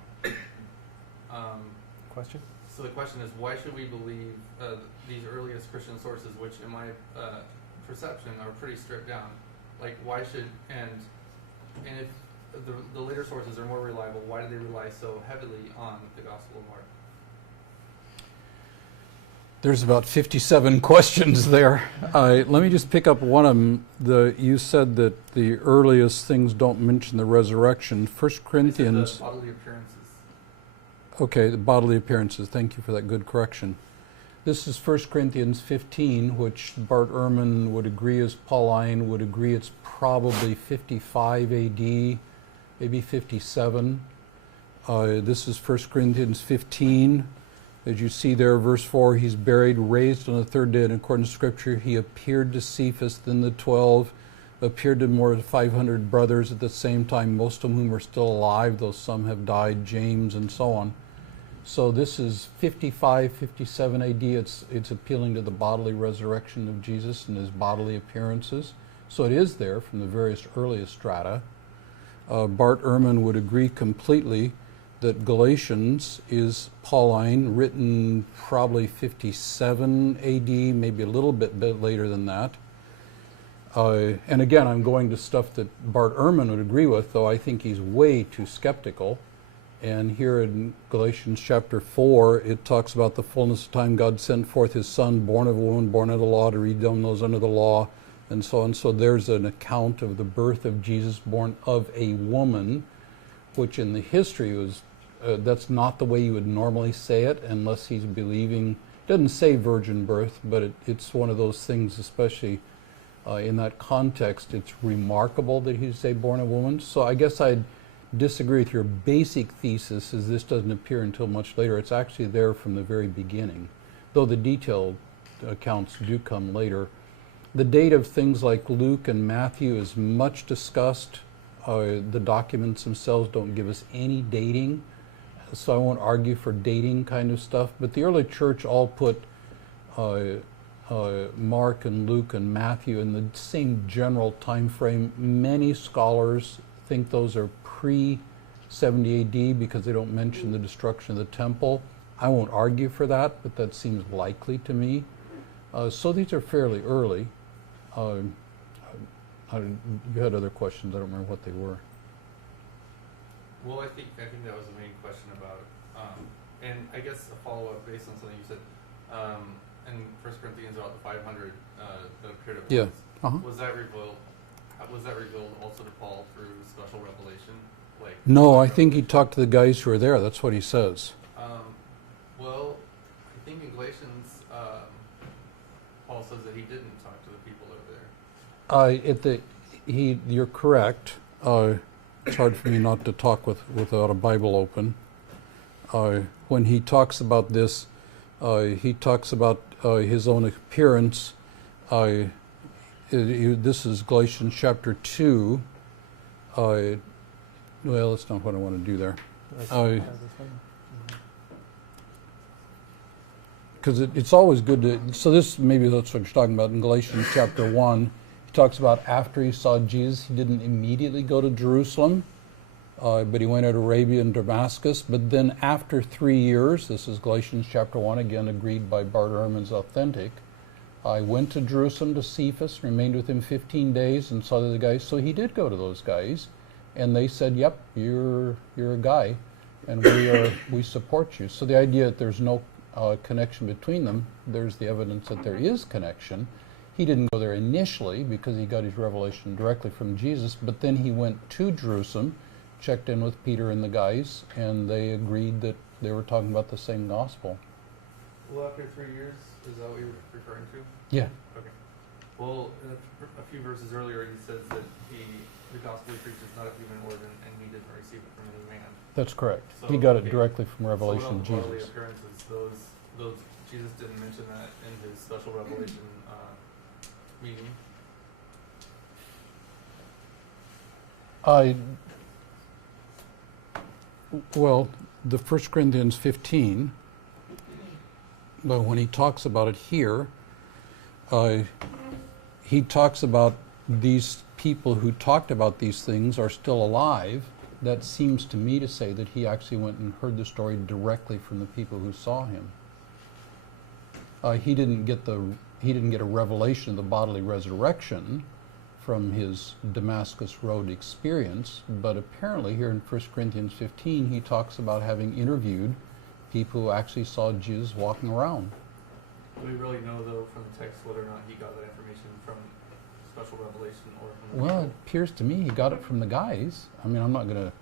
Question? So the question is, why should we believe these earliest Christian sources, which in my perception are pretty stripped down? Like, why should, and if the later sources are more reliable, why do they rely so heavily on the Gospel of Mark? There's about 57 questions there. Let me just pick up one of them. You said that the earliest things don't mention the resurrection. 1 Corinthians... The bodily appearances. Okay, the bodily appearances. Thank you for that good correction. This is 1 Corinthians 15, which Bart Ehrman would agree is Pauline, would agree it's probably 55 AD, maybe 57. This is 1 Corinthians 15. As you see there, verse 4, he's buried, raised on the third day in accordance to Scripture. He appeared to Cephas, then the 12, appeared to more than 500 brothers at the same time, most of whom are still alive, though some have died, James and so on. So this is 55, 57 AD. It's appealing to the bodily resurrection of Jesus and his bodily appearances. So it is there from the various earliest strata. Bart Ehrman would agree completely that Galatians is Pauline, written probably 57 AD, maybe a little bit later than that. And again, I'm going to stuff that Bart Ehrman would agree with, though I think he's way too skeptical. And here in Galatians chapter 4, it talks about the fullness of time God sent forth his Son, born of a woman, born under the law, to redeem those under the law, and so on. So there's an account of the birth of Jesus, born of a woman, which in the history was that's not the way you would normally say it unless he's believing. It doesn't say virgin birth, but it's one of those things, especially in that context, it's remarkable that he'd say born of woman. So I guess I'd disagree with your basic thesis, is this doesn't appear until much later. It's actually there from the very beginning, though the detailed accounts do come later. The date of things like Luke and Matthew is much discussed. The documents themselves don't give us any dating, so I won't argue for dating kind of stuff. But the early church all put Mark and Luke and Matthew in the same general time frame. Many scholars think those are pre-70 AD because they don't mention the destruction of the temple. I won't argue for that, but that seems likely to me. So these are fairly early. You had other questions. I don't remember what they were. Well, I think that was the main question about it. And I guess a follow-up based on something you said in 1 Corinthians about the 500 that appeared at Yeah. once. Was that revealed also to Paul through special revelation? Like No, I think he talked to the guys who were there. That's what he says. Well, I think in Galatians, Paul says that he didn't talk to the people over there. You're correct. It's hard for me not to talk without a Bible open. When he talks about this, he talks about his own appearance. This is Galatians chapter 2. Well, that's not what I want to do there. Because it's always good to, so this, maybe that's what you're talking about in Galatians chapter 1. He talks about after he saw Jesus, he didn't immediately go to Jerusalem, but he went out of Arabia and Damascus. But then after 3 years, this is Galatians chapter 1, again agreed by Bart Ehrman's authentic, I went to Jerusalem to Cephas, remained with him 15 days and saw the guys. So he did go to those guys, and they said, yep, you're a guy, and we support you. So the idea that there's no connection between them, there's the evidence that there is connection. He didn't go there initially because he got his revelation directly from Jesus, but then he went to Jerusalem, checked in with Peter and the guys, and they agreed that they were talking about the same gospel. Well, after 3 years, is that what you're referring to? Yeah. Okay. Well, a few verses earlier, he says that the gospel he preaches not of human origin, and he didn't receive it from any man. That's correct. So, he got it directly from revelation so of bodily Jesus. appearances, those Jesus didn't mention that in his special revelation meeting. Well, the 1 Corinthians 15, but when he talks about it here, he talks about these people who talked about these things are still alive. That seems to me to say that he actually went and heard the story directly from the people who saw him. He didn't get a revelation of the bodily resurrection from his Damascus Road experience, but apparently here in 1 Corinthians 15 he talks about having interviewed people who actually saw Jesus walking around. Do we really know, though, from the text whether or not he got that information from special revelation or from the Well, it people? appears to me he got it from the guys. I mean, I'm not gonna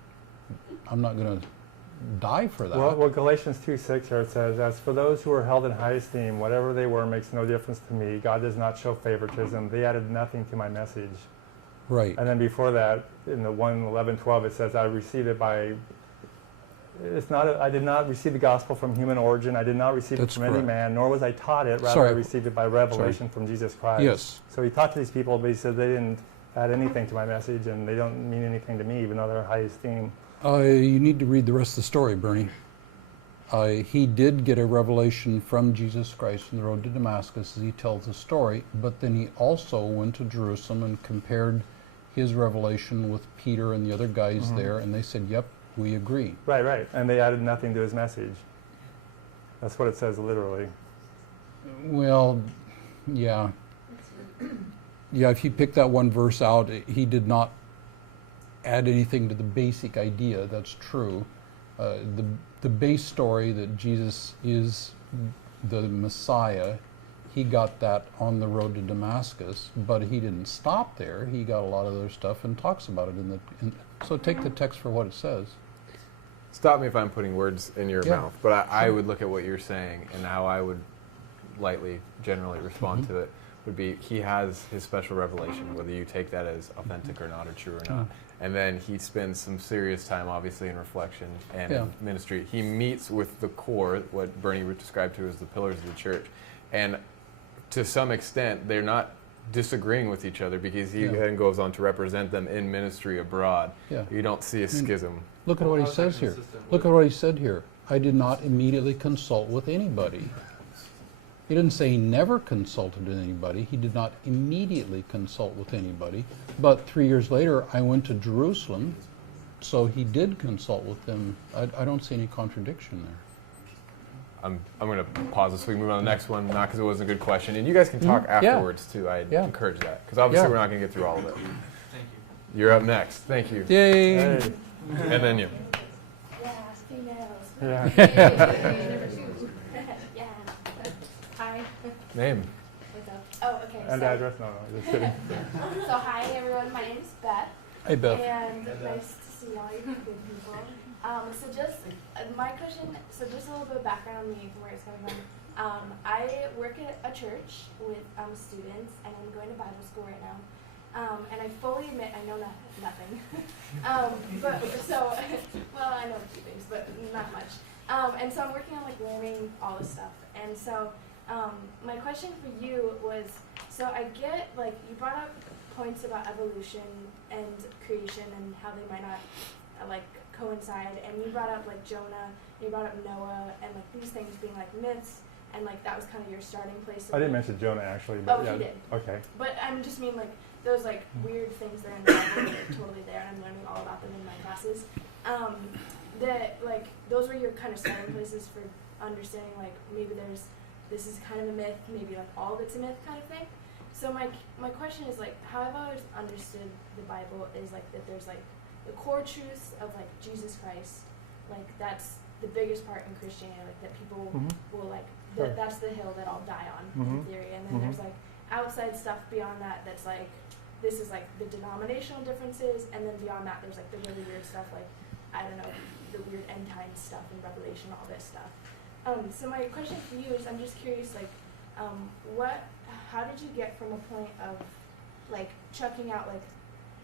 die for that. Well, Galatians 2:6 here it says, as for those who are held in high esteem, whatever they were makes no difference to me. God does not show favoritism. They added nothing to my message. Right. And then before that, in the 1:11-12, it says, I received it by, I did not receive the gospel from human origin. I did not receive That's it from any correct. man, nor was I taught it. Rather, Sorry. I received it by revelation from Jesus Christ. Yes. So he talked to these people, but he said they didn't add anything to my message, and they don't mean anything to me, even though they're high esteem. You need to read the rest of the story, Bernie. He did get a revelation from Jesus Christ on the road to Damascus as he tells the story, but then he also went to Jerusalem and compared his revelation with Peter and the other guys there, and they said, yep, we agree. Right. And they added nothing to his message. That's what it says literally. Well, yeah. Yeah, if you pick that one verse out, he did not add anything to the basic idea. That's true. The base story that Jesus is the Messiah, he got that on the road to Damascus, but he didn't stop there. He got a lot of other stuff and talks about it so take the text for what it says. stop me if I'm putting words in your Yeah. mouth, but I would look at what you're saying, and how I would lightly, generally respond to it would be, he has his special revelation, whether you take that as authentic or not, or true or not. And then he spends some serious time, obviously, in reflection and in ministry. He meets with the core, what Bernie described to as the pillars of the church. And to some extent, they're not disagreeing with each other, because he then goes on to represent them in ministry abroad. Yeah. You don't see a schism. Look at what he says here. Look at what he said here. I did not immediately consult with anybody. He didn't say he never consulted with anybody. He did not immediately consult with anybody. But 3 years later, I went to Jerusalem, so he did consult with them. I don't see any contradiction there. I'm going to pause this so we can move on to the next one, not because it wasn't a good question. And you guys can talk afterwards, too. I encourage that, because obviously we're not going to get through all of it. Thank you. You're up next. Thank you. Yay! Hey. And then you. Yes, females. Yeah. Yeah. Hi. Name. What's up? Oh, okay. And so, address? No, just kidding. So hi everyone, my name is Beth. Hey, Beth. And nice to see all you good people. So just my question, so just a little bit of background on me, where it's coming from. I work at a church with students, and I'm going to Bible school right now. And I fully admit I know nothing. But so, well, I know a few things, but not much. And so I'm working on like learning all this stuff. And so my question for you was, so I get like you brought up points about evolution and creation and how they might not like coincide, and you brought up like Jonah, you brought up Noah, and like these things being like myths, and like that was kind of your starting place. I didn't mention Jonah actually, but oh, yeah. he did. Okay. But I just mean like those like weird things that are in the Bible that are totally there, and I'm learning all about them in my classes. That like those were your kind of starting places for understanding like maybe this is kind of a myth, maybe like all of it's a myth kind of thing. So my question is like how I've always understood the Bible is like that there's like the core truths of like Jesus Christ, like that's the biggest part in Christianity, like that people will like that's the hill that I'll die on in theory, and then there's like outside stuff beyond that that's like this is like the denominational differences, and then beyond that there's like the really weird stuff like I don't know, the weird end time stuff and Revelation, all this stuff. So my question for you is I'm just curious like how did you get from a point of like chucking out like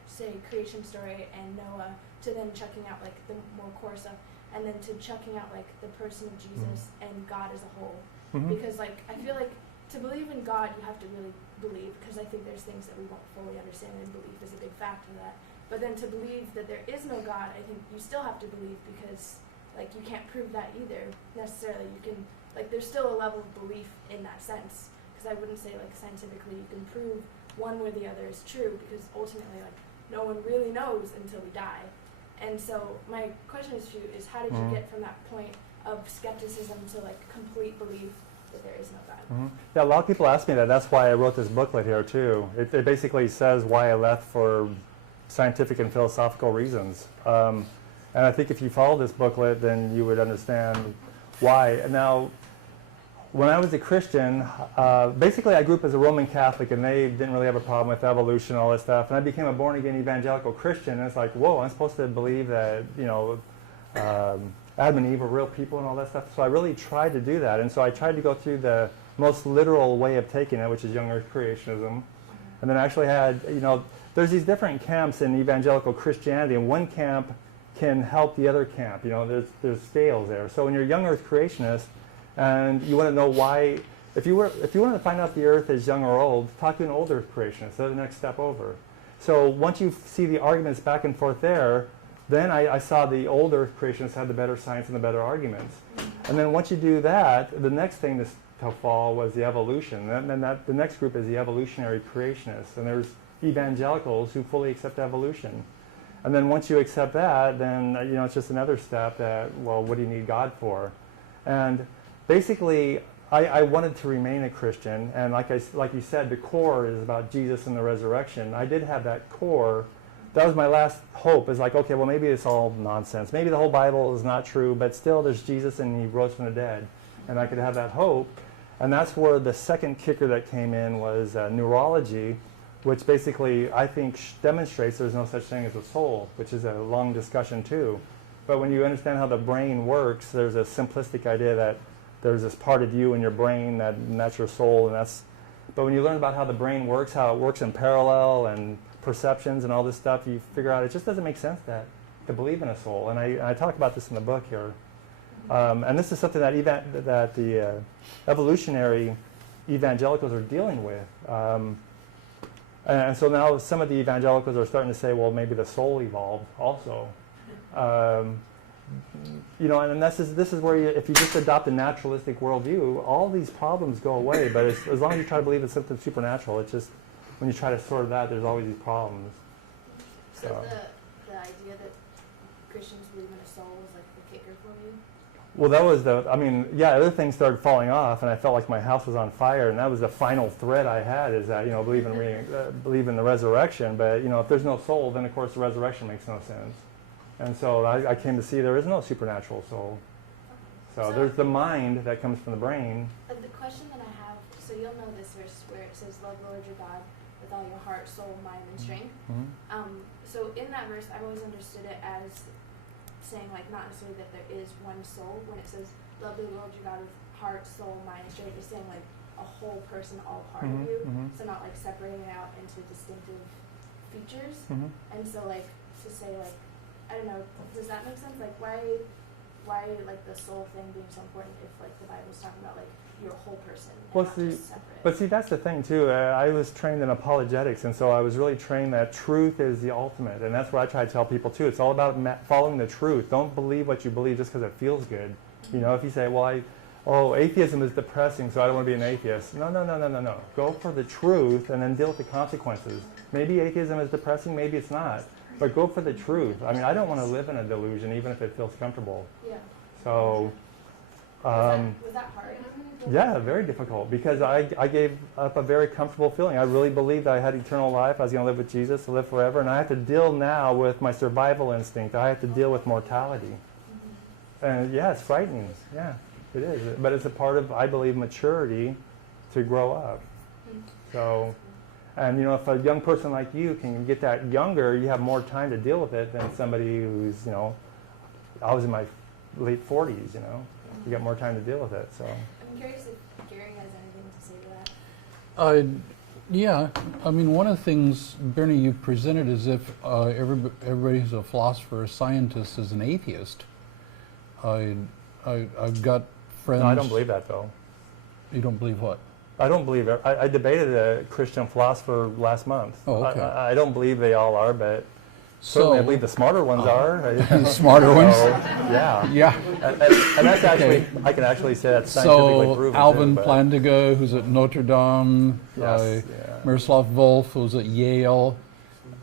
say creation story and Noah to then chucking out like the more core stuff, and then to chucking out like the person of Jesus and God as a whole? Because like I feel like to believe in God you have to really believe, because I think there's things that we won't fully understand, and belief is a big factor of that. But then to believe that there is no God, I think you still have to believe, because like you can't prove that either necessarily. You can like there's still a level of belief in that sense, because I wouldn't say like scientifically you can prove one way or the other is true, because ultimately like no one really knows until we die. And so my question is to you is how did you get from that point of skepticism to like complete belief that there is no God? Yeah, a lot of people ask me that. That's why I wrote this booklet here too. It basically says why I left for scientific and philosophical reasons. And I think if you follow this booklet, then you would understand why. Now, when I was a Christian, basically I grew up as a Roman Catholic, and they didn't really have a problem with evolution and all this stuff. And I became a born-again evangelical Christian, and it's like, whoa, I'm supposed to believe that, you know, Adam and Eve were real people and all that stuff. So I really tried to do that. And so I tried to go through the most literal way of taking it, which is young earth creationism. And then I actually had, you know, there's these different camps in evangelical Christianity, and one camp can help the other camp. You know, there's scales there. So when you're a young earth creationist, and you want to know why, if you want to find out the earth is young or old, talk to an old earth creationist. They're the next step over. So once you see the arguments back and forth there, then I saw the old earth creationists had the better science and the better arguments. And then once you do that, the next thing to fall was the evolution. And then the next group is the evolutionary creationists. And there's evangelicals who fully accept evolution. And then once you accept that, then you know it's just another step that, well, what do you need God for? And basically, I wanted to remain a Christian, and like you said, the core is about Jesus and the resurrection. I did have that core. That was my last hope, is like, okay, well, maybe it's all nonsense. Maybe the whole Bible is not true, but still there's Jesus and he rose from the dead. And I could have that hope. And that's where the second kicker that came in was neurology, which basically I think demonstrates there's no such thing as a soul, which is a long discussion too. But when you understand how the brain works, there's a simplistic idea that there's this part of you in your brain and that's your soul, and that's. But when you learn about how the brain works, how it works in parallel and perceptions and all this stuff, you figure out it just doesn't make sense to believe in a soul. And I talk about this in the book here. And this is something that the evolutionary evangelicals are dealing with. And so now some of the evangelicals are starting to say, well, maybe the soul evolved also. You know, and this is where if you just adopt a naturalistic worldview, all these problems go away. But as long as you try to believe in something supernatural, it's just when you try to sort that, there's always these problems. So the idea that Christians believe in a soul was like the kicker for you? Well, that was other things started falling off, and I felt like my house was on fire, and that was the final thread I had, is that, believe in the resurrection, but, if there's no soul, then, of course, the resurrection makes no sense. And so I came to see there is no supernatural soul. So there's the mind that comes from the brain. The question that I have, so you'll know this verse where it says, love the Lord your God with all your heart, soul, mind, and strength. Mm-hmm. So in that verse, I've always understood it as saying, like, not necessarily that there is one soul. When it says, love the Lord your God with heart, soul, mind, and strength, it's saying, like, a whole person, all part of you. So not, like, separating it out into distinctive features. And so, like, to say, like, I don't know, does that make sense? Like, why, like, the soul thing being so important if, like, the Bible's talking about, like, you're a whole person and not just separate? But see, that's the thing, too. I was trained in apologetics, and so I was really trained that truth is the ultimate. And that's what I try to tell people, too. It's all about following the truth. Don't believe what you believe just because it feels good. If you say, well, atheism is depressing, so I don't want to be an atheist. No. Go for the truth and then deal with the consequences. Maybe atheism is depressing, maybe it's not. But go for the truth. I don't want to live in a delusion, even if it feels comfortable. Yeah. So, was that hard? yeah, very difficult, because I gave up a very comfortable feeling. I really believed I had eternal life. I was going to live with Jesus, to live forever, and I have to deal now with my survival instinct. I have to deal with mortality. And yeah, it's frightening. Yeah, it is. But it's a part of, I believe, maturity to grow up. So. And, if a young person like you can get that younger, you have more time to deal with it than somebody who's, I was in my late 40s, you got more time to deal with it. So. I'm curious if Gerry has anything to say to that. Yeah, one of the things, Bernie, you presented as if everybody who's a philosopher or scientist is an atheist. I've got friends... No, I don't believe that, though. You don't believe what? I don't believe it. I debated a Christian philosopher last month. Oh, okay. I don't believe they all are, but certainly I believe the smarter ones are. The smarter ones? Yeah. Yeah. And that's actually, I can actually say that's scientifically proven. So Alvin too, Plantinga, who's at Notre Dame, Miroslav Volf, who's at Yale,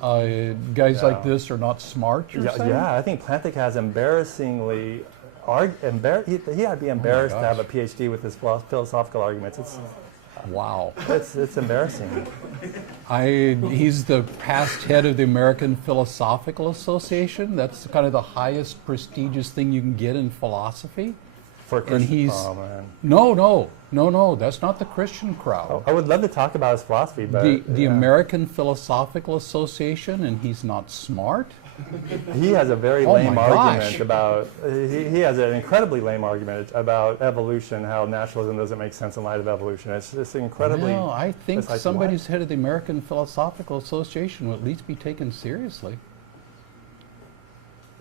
guys like this are not smart, you're saying? Yeah, I think Plantinga has embarrassingly... he had to be embarrassed to have a PhD with his philosophical arguments. Wow. It's embarrassing. He's the past head of the American Philosophical Association. That's kind of the highest prestigious thing you can get in philosophy. For Christian, and he's man. No, that's not the Christian crowd. I would love to talk about his philosophy, but the American Philosophical Association, and he's not smart. He has a very lame argument about. He has an incredibly lame argument about evolution. How naturalism doesn't make sense in light of evolution. It's just incredibly. No, I think somebody who's head of the American Philosophical Association will at least be taken seriously.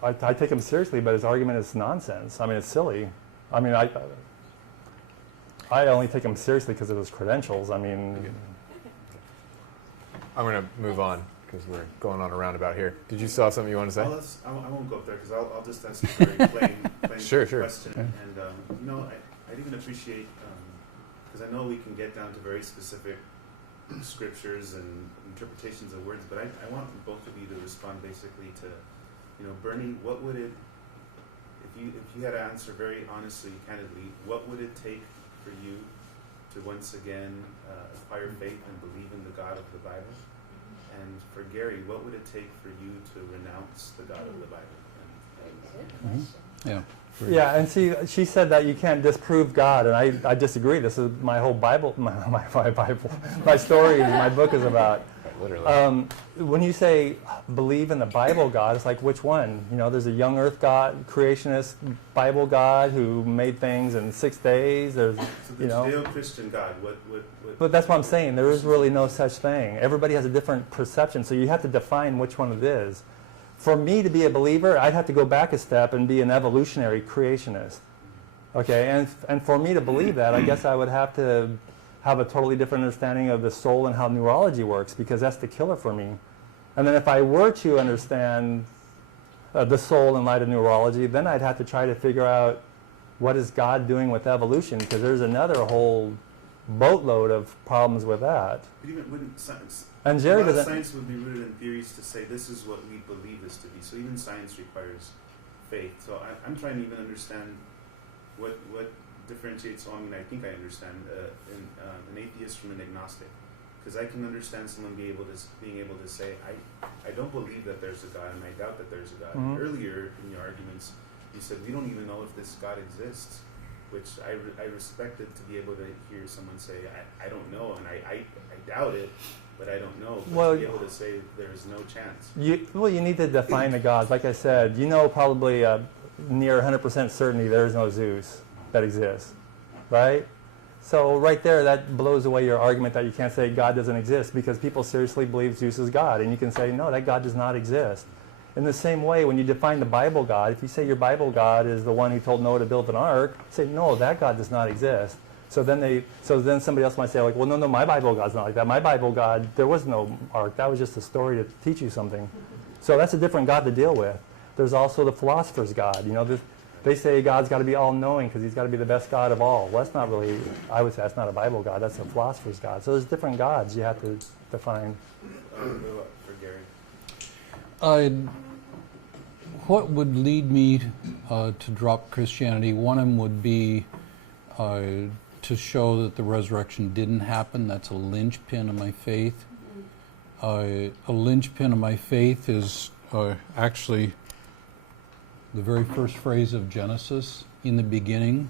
I take him seriously, but his argument is nonsense. It's silly. I only take him seriously because of his credentials. I'm going to move on because we're going on a roundabout here. Did you still have something you want to say? I won't go up there because I'll just ask a very plain sure. question. And I'd even appreciate, because I know we can get down to very specific scriptures and interpretations of words, but I want both of you to respond basically to, Bernie, what would it, if you had to answer very honestly, candidly, what would it take for you to once again acquire faith and believe in the God of the Bible? And for Gerry, what would it take for you to renounce the God of the Bible? Yeah, and she said that you can't disprove God, and I disagree. This is my whole Bible, my Bible, my story, my book is about. Literally. When you say believe in the Bible God, it's like which one? You know, there's a young earth God, creationist Bible God who made things in 6 days. There's, So the you know. Judeo-Christian God, what But that's what I'm saying. There is really no such thing. Everybody has a different perception, so you have to define which one it is. For me to be a believer, I'd have to go back a step and be an evolutionary creationist. Okay, and for me to believe that, I guess I would have to have a totally different understanding of the soul and how neurology works, because that's the killer for me. And then if I were to understand the soul in light of neurology, then I'd have to try to figure out what is God doing with evolution, because there's another whole boatload of problems with that. But even wouldn't science, And Gerry a lot of doesn't. science would be rooted in theories to say this is what we believe this to be. So even science requires faith. So I'm trying to even understand what differentiates. I mean, I think I understand an atheist from an agnostic, because I can understand someone being able to say I don't believe that there's a God and I doubt that there's a God. Mhm. Earlier in your arguments, you said we don't even know if this God exists, which I respected to be able to hear someone say I don't know and I doubt it, but I don't know. But Well, to be able to say there's no chance. You need to define the gods. Like I said, you know, probably near 100% certainty there is no Zeus that exists, right? So right there, that blows away your argument that you can't say God doesn't exist, because people seriously believe Zeus is God, and you can say, no, that God does not exist. In the same way, when you define the Bible God, if you say your Bible God is the one who told Noah to build an ark, say, no, that God does not exist. So then somebody else might say, like, well, no, my Bible God's not like that. My Bible God, there was no ark. That was just a story to teach you something. So that's a different God to deal with. There's also the philosopher's God. You know, they say God's got to be all-knowing because he's got to be the best God of all. Well, that's not really, I would say that's not a Bible God. That's a philosopher's God. So there's different gods you have to define. For Gerry. What would lead me to drop Christianity? One of them would be to show that the resurrection didn't happen. That's a linchpin of my faith. A linchpin of my faith is actually the very first phrase of Genesis, in the beginning.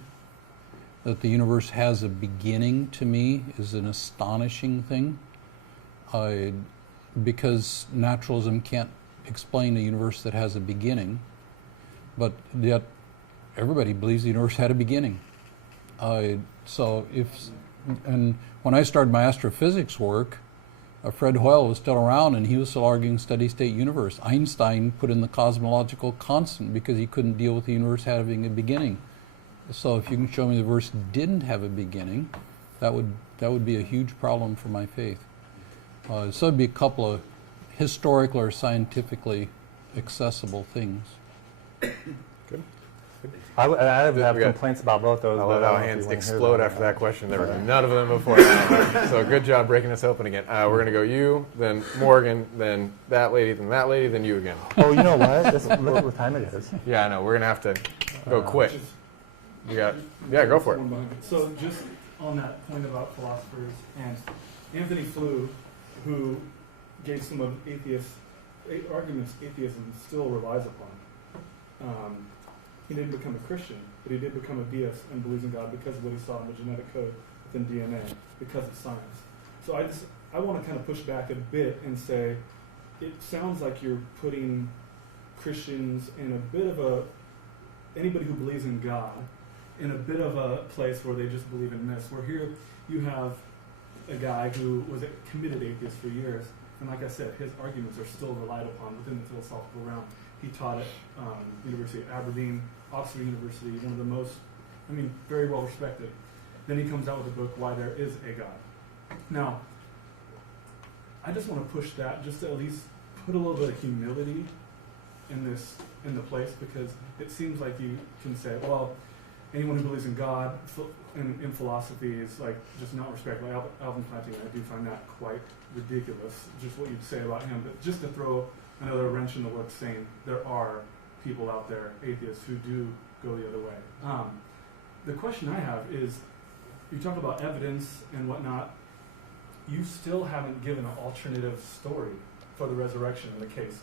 That the universe has a beginning, to me, is an astonishing thing. Because naturalism can't explain a universe that has a beginning, but yet everybody believes the universe had a beginning. And when I started my astrophysics work, Fred Hoyle was still around and he was still arguing steady-state universe. Einstein put in the cosmological constant because he couldn't deal with the universe having a beginning. So if you can show me the verse didn't have a beginning, that would be a huge problem for my faith. So it'd be a couple of historical or scientifically accessible things. Good. I would have We got- complaints about both those. I but love don't how know if hands you wanna hear explode that. after that question. There were none of them before now. So good job breaking us open again. We're going to go you, then Morgan, then that lady, then you again. Oh, you know what? Look at what time it is. Yeah, I know. We're going to have to go quick. Yeah, go for it. So just on that point about philosophers, and Anthony Flew, who gave some of arguments atheism still relies upon. He didn't become a Christian, but he did become a deist and believes in God because of what he saw in the genetic code within DNA, because of science. So I want to kind of push back a bit and say, it sounds like you're putting Christians in a bit of anybody who believes in God, in a bit of a place where they just believe in myths. Where here you have a guy who was a committed atheist for years, and like I said, his arguments are still relied upon within the philosophical realm. He taught at University of Aberdeen, Oxford University, one of the most, very well respected. Then he comes out with a book, Why There Is a God. Now, I just want to push that, just to at least put a little bit of humility in the place, because it seems like you can say, well, anyone who believes in God and in philosophy is like just not respectful. Alvin Plantinga, I do find that quite ridiculous, just what you'd say about him. But just to throw another wrench in the works, saying there are people out there, atheists, who do go the other way. The question I have is, you talk about evidence and whatnot, you still haven't given an alternative story for the resurrection in the case.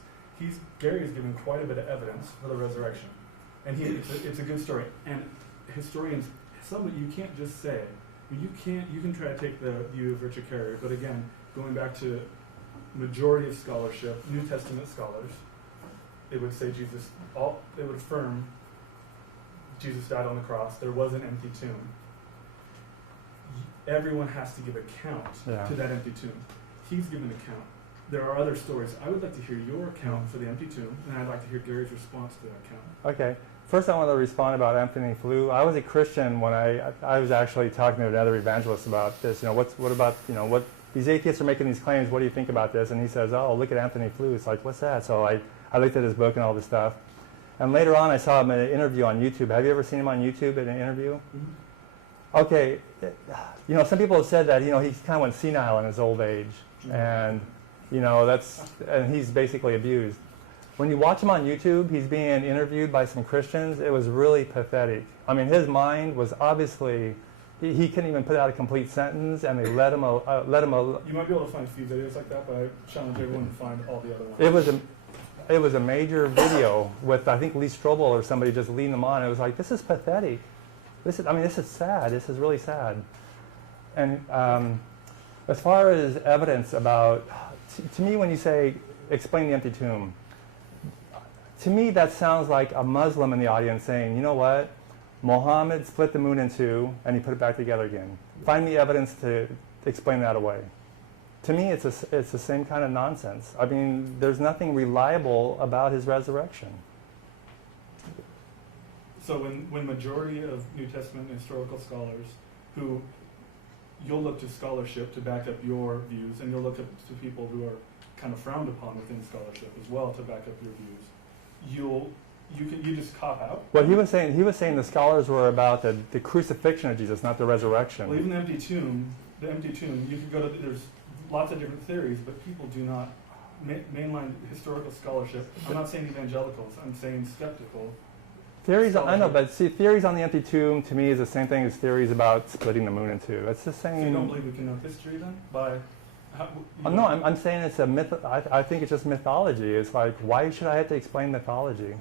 Gerry has given quite a bit of evidence for the resurrection, and it's a good story. And historians, you can't just say, you can try to take the view of Richard Carrier, but again, going back to majority of scholarship, New Testament scholars, it would say it would affirm Jesus died on the cross. There was an empty tomb. Everyone has to give account to that empty tomb. He's given account. There are other stories. I would like to hear your account for the empty tomb, and I'd like to hear Gary's response to that account. Okay. First, I want to respond about Anthony Flew. I was a Christian when I was actually talking to another evangelist about this. What about what these atheists are making these claims? What do you think about this? And he says, oh, look at Anthony Flew. It's like, what's that? So I looked at his book and all this stuff. And later on, I saw him in an interview on YouTube. Have you ever seen him on YouTube in an interview? Mm-hmm. Okay. Some people have said that he kind of went senile in his old age, and and he's basically abused. When you watch him on YouTube, he's being interviewed by some Christians. It was really pathetic. I mean, his mind was obviously, he couldn't even put out a complete sentence, and they let him. You might be able to find a few videos like that, but I challenge everyone to find all the other ones. It was a major video with, I think, Lee Strobel or somebody just leading them on. It was like, this is pathetic. This is sad. This is really sad. And as far as evidence about, to me, when you say, explain the empty tomb, to me, that sounds like a Muslim in the audience saying, you know what? Muhammad split the moon in two, and he put it back together again. Find me evidence to explain that away. To me, it's the same kind of nonsense. I mean, there's nothing reliable about his resurrection. So when majority of New Testament historical scholars who, you'll look to scholarship to back up your views, and you'll look up to people who are kind of frowned upon within scholarship as well to back up your views, you just cop out. Well, he was saying the scholars were about the crucifixion of Jesus, not the resurrection. Well, even the empty tomb, you could go to, there's lots of different theories, but people do not mainline historical scholarship. I'm not saying evangelicals, I'm saying skeptical. Theories, I know, but see, theories on the empty tomb to me is the same thing as theories about splitting the moon in two. It's the same. So you don't believe we can know history then? No, I'm saying it's a myth. I think it's just mythology. It's like, why should I have to explain mythology?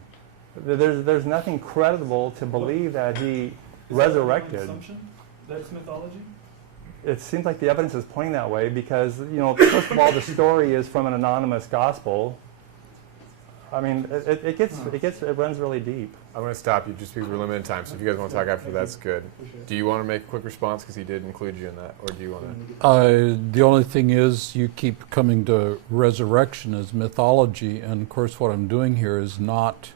There's nothing credible to believe that he resurrected. Is that an assumption? That's mythology? It seems like the evidence is pointing that way because, first of all, the story is from an anonymous gospel. I mean, it runs really deep. I'm going to stop you just because we're limited time. So if you guys want to talk after, that's good. Do you want to make a quick response because he did include you in that, or do you want to? The only thing is, you keep coming to resurrection as mythology, and of course, what I'm doing here is not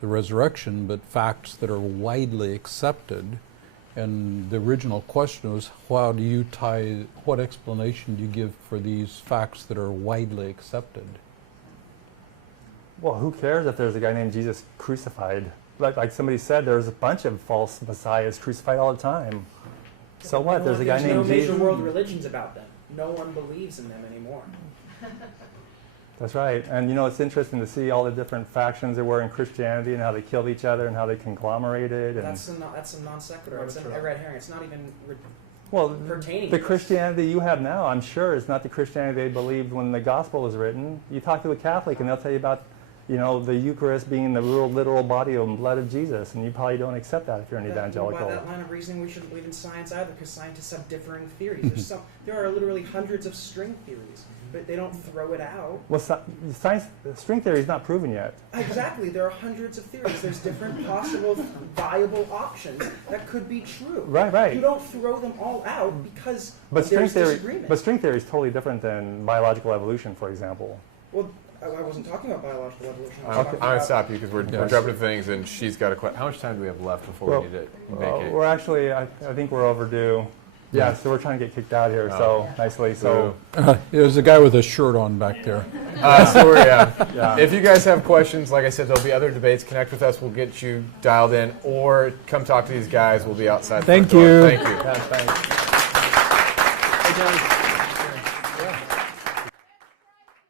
the resurrection, but facts that are widely accepted. And the original question was, what explanation do you give for these facts that are widely accepted? Well, who cares if there's a guy named Jesus crucified? Like somebody said, there's a bunch of false messiahs crucified all the time. So what? There's a guy named Jesus. There's no major world religions about them. No one believes in them anymore. That's right. And it's interesting to see all the different factions there were in Christianity and how they killed each other and how they conglomerated. And that's a non sequitur. It's a red herring. It's not even pertaining. The Christianity you have now, I'm sure, is not the Christianity they believed when the gospel was written. You talk to a Catholic and they'll tell you about the Eucharist being the real literal body and blood of Jesus, and you probably don't accept that if you're an evangelical. By that line of reasoning, we shouldn't believe in science either, because scientists have differing theories. There are literally hundreds of string theories, but they don't throw it out. Well, science string theory is not proven yet. Exactly. There are hundreds of theories. There's different possible viable options that could be true. Right. You don't throw them all out because there's disagreement. But string theory is totally different than biological evolution, for example. Well, I wasn't talking about biological evolution. I'm going to stop you because we're jumping to things, and she's got a question. How much time do we have left before we need to vacate? We're actually, I think we're overdue. Yeah, so we're trying to get kicked out here, nicely. So there's a guy with a shirt on back there. If you guys have questions, like I said, there'll be other debates. Connect with us. We'll get you dialed in, or come talk to these guys. We'll be outside. Thank you. Thank you. Yeah, thanks. Hey, John.